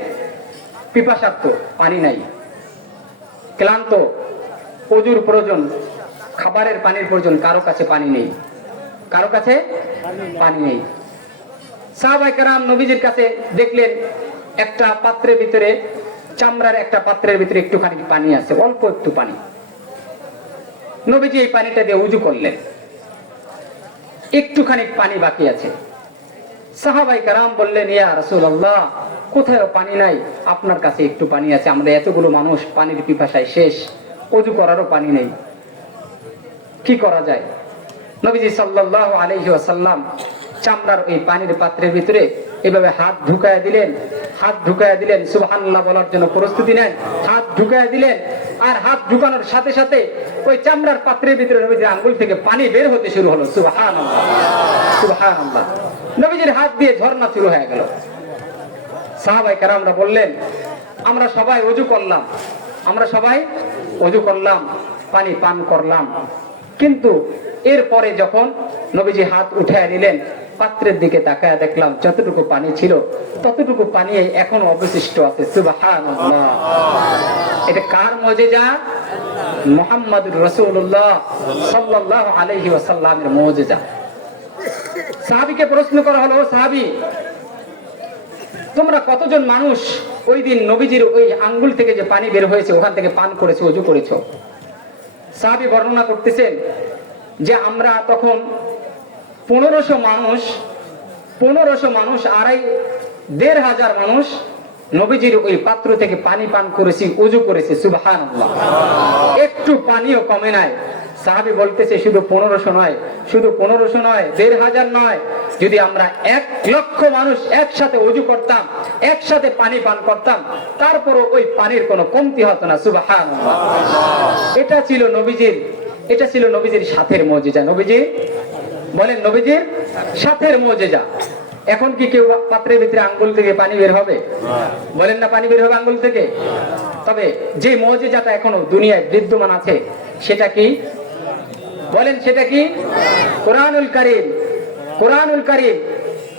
পিপাসার্ত, পানি নাই, ক্লান্ত, ওযুর প্রয়োজন, খাবারের পানির প্রয়োজন, কারো কাছে পানি নেই, কারো কাছে পানি নেই। সাহাবায়ে কেরাম নবীজির কাছে দেখলেন একটা পাত্রের ভিতরে, চামড়ার একটা পাত্রের ভিতরে একটুখানি পানি আছে, অল্প একটু পানি। নবীজি এই পানিটা দিয়ে ওযু করলেন, একটুখানি পানি বাকি আছে। সাহাবায়ে কেরাম বললেন, ইয়া রাসূলুল্লাহ, কোথায় পানি নাই, আপনার কাছে একটু পানি আছে, আমরা এতগুলো মানুষ পানির পিপাসায় শেষ, ওযু করারও পানি নেই, কি করা যায়? নবীজি সাল্লাল্লাহু আলাইহি ওয়াসাল্লাম চামড়ার ওই পানির পাত্রের ভিতরে এভাবে হাত ঢুকায় দিলেন, হাত ঢুকায় দিলেন, সুবহানাল্লাহ বলার জন্য প্রস্তুতি নেন, হাত ঢুকায় দিলেন। আর হাত ঢুকানোর সাথে সাথে ওই চামড়ার পাত্রের ভিতরে নবীজির আঙ্গুল থেকে পানি বের হতে শুরু হলো। সুবহানাল্লাহ, সুবহানাল্লাহ। নবীজির হাত দিয়ে ঝর্ণা শুরু হয়ে গেল। সাহাবায়ে কেরামরা বললেন, আমরা সবাই ওযু করলাম, আমরা সবাই ওযু করলাম, পানি পান করলাম, কিন্তু এরপরে যখন নবীজি হাত উঠায় নিলেন, পাত্রের দিকে তাকায় দেখলাম যতটুকু পানি ছিল ততটুকু পানি এখন অবশিষ্ট আছে। সুবহানাল্লাহ। এটা কার মুজিজা? মুহাম্মদুর রাসূলুল্লাহ সাল্লাল্লাহু আলাইহি ওয়াসাল্লামের মুজিজা। সাহাবীকে প্রশ্ন করা হলো, সাহাবী, তোমরা কতজন মানুষ ওই দিন নবীজির ওই আঙ্গুল থেকে যে পানি বের হয়েছে ওখান থেকে পান করেছো, ওযু করেছো? সাহাবী বর্ণনা করতেছেন যে আমরা তখন 1500 মানুষ, 1500 মানুষ নবীজির ওই পাত্র থেকে পানি পান করেছি, ওযু করেছি। সুবহানাল্লাহ। একটু পানিও কমে নাই। সাহাবী বলতেছে শুধু 1500 নয়, শুধু 1500 নয়, 1500 নয়, যদি আমরা 1,00,000 মানুষ একসাথে ওযু করতাম, একসাথে পানি পান করতাম, তারপরও ওই পানির কোনো কমতি হতো না। সুবহানাল্লাহ। এটা ছিল নবীজির সাথের মুজিজা। নবীজি বলেন, নবীজির সাথের মুজিজা। এখন কি কেউ পাত্রের ভিতরে আঙ্গুল থেকে পানি বের হবে? বলেন না, পানি বের হবে আঙ্গুল থেকে? তবে যে মুজিজাটা এখনো দুনিয়ায় বিদ্যমান আছে সেটা কি? বলেন, সেটা কি? কোরআনুল কারীম। কোরআনুল কারীম,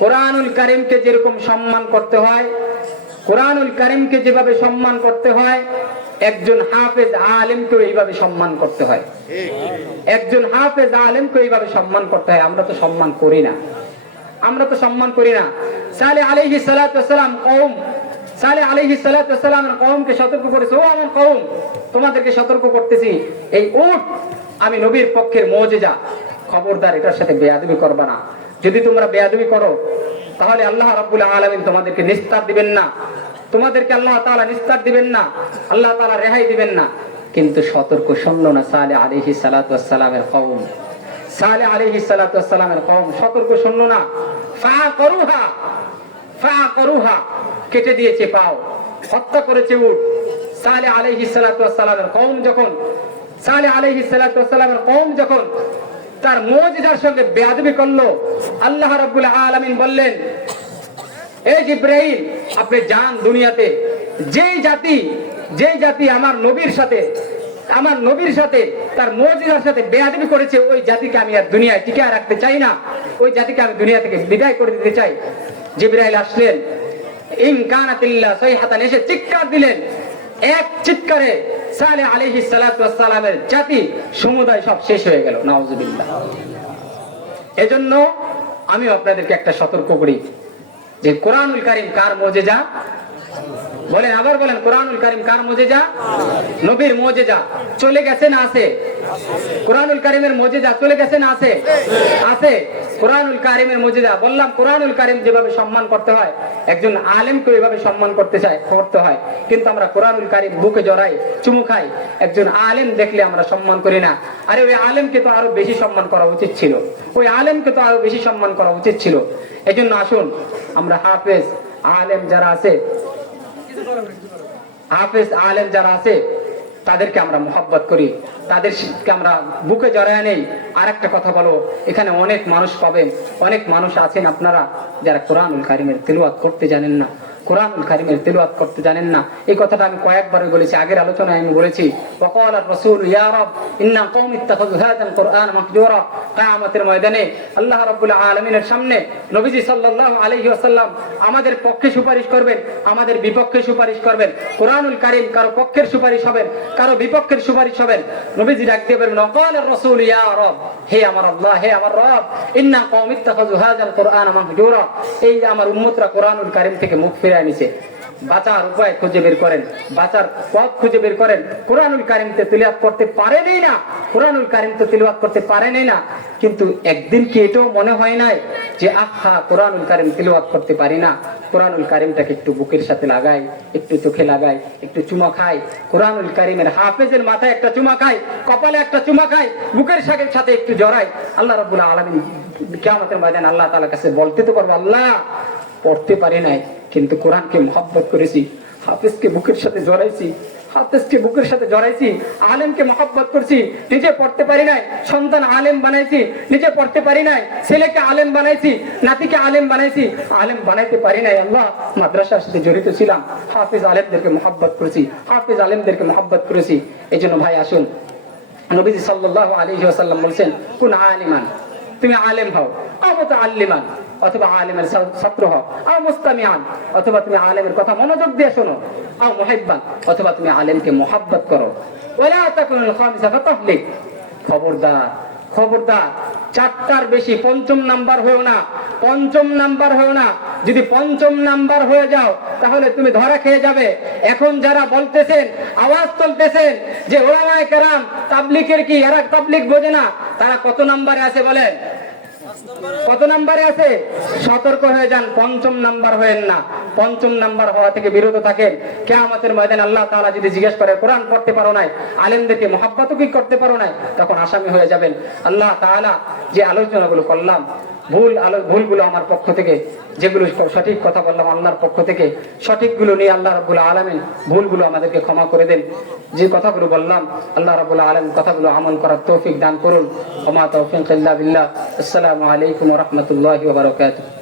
কোরআনুল কারীমকে যেরকম সম্মান করতে হয়, কোরআনুল কারীমকে যেভাবে সম্মান করতে হয়, একজন হাফেজ আলেমকে এইভাবে সম্মান করতে হয়। একজন হাফেজ আলেমকে এইভাবে সম্মান করতে হয়। আমরা তো সম্মান করি না, আমরা তো সম্মান করি না। সালেহ আলাইহিস সালাতু ওয়াস সালাম সালেহ আলাইহিস সালাতু ওয়াস সালাম কওমকে সতর্ক করেছে, ও আমার কওম, তোমাদেরকে সতর্ক করতেছি, এই উট আমি নবীর পক্ষের মুজিজা, খবরদার এটার সাথে বেয়াদবি করবা না। যদি তোমরা বেয়াদবি করো তাহলে আল্লাহ রাব্বুল আলামিন তোমাদেরকে নিস্তার দিবেন না, তোমাদেরকে আল্লাহ তাআলা নিস্তার দিবেন না, আল্লাহ তাআলা রেহাই দিবেন না। কিন্তু সতর্ক শুনলো না সালেহ আলাইহিস সালাতু ওয়াস সালামের কওম। সালেহ আলাইহিস সালাতু ওয়াস সালামের কওম সতর্ক শুনলো না। ফাআকরুহা, কেটে দিয়েছে পাও, হত্যা করেছে উট। সালেহ আলাইহিস সালাতু ওয়াস সালামের কওম যখন, সালেহ আলাইহিস সালাতু ওয়াস সালামের কওম যখন তার মুজিজার সঙ্গে বেয়াদবি করলো, আল্লাহ রাব্বুল আলামিন বললেন, এই জিবরাইল, আপনি যান দুনিয়াতে, যেই জাতি আমার নবীর সাথে তার মুজিজার সাথে বেয়াদবি করেছে, ওই জাতিকে আমি আর দুনিয়ায় টিকিয়ে রাখতে চাই না, ওই জাতিকে আমি দুনিয়া থেকে বিদায় করে দিতে চাই। জিবরাইল আসলেন, ইন কানাতিল্লাহ সাইহাতান, এসে চিৎকার দিলেন। এক চিৎকারে সালেহ আলাইহিস সালাতু ওয়াস সালামের জাতি সমুদায় সব শেষ হয়ে গেল। নাউজুবিল্লাহ। এজন্য আমি আপনাদেরকে একটা সতর্ক করি যে কোরআনুল কারীম কার মুজিজা? বলেন, আবার বলেন, কোরআনুল কারীম কার মুজিজা? নবীর মুজিজা। চলে গেছে না আছে? কোরআনুল কারীমের মুজিজা চলে গেছে না আছে? আছে। কোরআনুল কারীমের মুজিজা, বললাম কোরআনুল কারীম যেভাবে সম্মান করতে হয়, একজন আলেমকে ওইভাবে সম্মান করতে হয়। কিন্তু আমরা কোরআনুল কারীম বুকে জড়াই, চুমু খাই, একজন আলেম দেখলে আমরা সম্মান করি না। আরে ওই আলেমকে তো আরো বেশি সম্মান করা উচিত ছিল, ওই আলেমকে তো আরো বেশি সম্মান করা উচিত ছিল। এজন্য আসুন আমরা হাফেজ আলেম যারা আছে তাদেরকে আমরা মোহাব্বত করি, তাদেরকে আমরা বুকে জড়ায় নেই। আর একটা কথা বলো, এখানে অনেক মানুষ পাবেন, অনেক মানুষ আছেন আপনারা যারা কোরআনুল কারীমের তিলাওয়াত করতে জানেন না, কোরআনুল কারীমের তিলাওয়াত করতে জানেন না। এই কথাটা আমি কয়েকবার বলেছি, আগের আলোচনায় আমি বলেছি, ওয়াকালা রাসূল ইয়া রাব ইন্না কওমি ইত্তাখাযু হাযাল কুরআন মাহজুরা। কিয়ামতের ময়দানে আল্লাহ রাব্বুল আলামিনের সামনে নবীজি সাল্লাল্লাহু আলাইহি ওয়াসাল্লাম আমাদের পক্ষে সুপারিশ করবেন, আমাদের বিপক্ষে সুপারিশ করবেন। কোরআনুল কারীম কারো পক্ষের সুপারিশ হবেন, কারো বিপক্ষের সুপারিশ হবেন। নবীজি ডাক দিয়ে বলবেন, ওয়াকালা রাসূল ইয়া রাব, হে আমার আল্লাহ, হে আমার রব, ইন্না কওমি ইত্তাখাযু হাযাল কুরআন মাহজুরা। এই আমার উম্মতরা কোরআনুল কারীম থেকে মুখ ফিরিয়ে নিছে। বাঁচার উপায় খুঁজে বের করেন, বাঁচার পথ খুঁজে বের করেন। কোরআনুল কারীম তো তিলাওয়াত করতে পারেনই না, কোরআনুল কারীম তো তিলাওয়াত করতে পারেনই না, কিন্তু একদিন কি এটাও মনে হয় নাই যে আহা কোরআনুল কারীম তিলাওয়াত করতে পারি না, কোরআনুল কারীমটাকে একটু বুকের সাথে লাগাই, একটু চোখে লাগাই, একটু চুমা খাই, কোরআনুল কারীমের হাফেজের মাথায় একটা চুমা খাই, কপালে একটা চুমা খাই, বুকের সাথে একটু জড়াই। আল্লাহ রাব্বুল আলামিন কিয়ামতের ময়দানে আল্লাহ তাআলার কাছে বলতে তো পারবো, আল্লাহ পড়তে পারি নাই কিন্তু কোরআনকে মহব্বত করেছি, হাফেজকে বুকের সাথে জড়াইছি, আলেমকে মহব্বত করছি, নিজে পড়তে পারি নাই, সন্তান আলেম বানাইছি, নিজে পড়তে পারি নাই, ছেলেকে আলেম বানাইছি, নাতিকে আলেম বানাইছি, আলেম বানাইতে পারি নাই। আল্লাহ মাদ্রাসার সাথে জড়িত ছিলাম, হাফেজ আলেমদেরকে মহব্বত করেছি, হাফেজ আলেমদেরকে মহব্বত করেছি। এই জন্য ভাই আসুন, নবীজি সাল্লাল্লাহু আলাইহি ওয়াসাল্লাম বলছেন, কুন আলিমান, তুমি আলেম হও, আও মুতাআল্লিমান, অথবা আলেমের ছাত্র হও, আও মুস্তামিআন, অথবা তুমি আলেমের কথা মনোযোগ দিয়ে শোনো, আও মুহিব্বান, অথবা তুমি আলেমকে মুহাব্বত করো। ওয়ালা তাকুনুল খামিসা ফাতাহলিক, খবরদার চারটার বেশি পঞ্চম নাম্বার হয়েও না, যদি পঞ্চম নাম্বার হয়ে যাও তাহলে তুমি ধরা খেয়ে যাবে। এখন যারা বলতেছেন, আওয়াজ তুলতেছেন যে ওলামায়ে কেরাম তাবলীগের কি, এরা তাবলীগ বোঝে না, তারা কত নাম্বারে আছে বলেন? কত নাম্বারে আছে? সতর্ক হয়ে যান, পঞ্চম নাম্বার হয়েন না। পঞ্চম নাম্বার হওয়া থেকে বিরত থাকেন। কিয়ামতের ময়দানে আল্লাহ তাআলা যদি জিজ্ঞেস করে কোরআন পড়তে পারো নাই, আলেমদেরকে মহাব্বত কি করতে পারো নাই, তখন আসামি হয়ে যাবেন। আল্লাহ তাআলা যে আলোচনাগুলো করলাম, ভুলগুলো আমার পক্ষ থেকে, যেগুলো সঠিক কথা বললাম আল্লাহর পক্ষ থেকে, সঠিকগুলো নিয়ে আল্লাহ রাব্বুল আলামিন ভুলগুলো আমাদেরকে ক্ষমা করে দেন। যে কথাগুলো বললাম আল্লাহ রাব্বুল আলামিন কথাগুলো আমল করার তৌফিক দান করুন। ওয়া মা তাওফীক ইল্লা বিল্লাহ। আসসালামু আলাইকুম ওয়া রাহমাতুল্লাহি ওয়া বারাকাতুহু।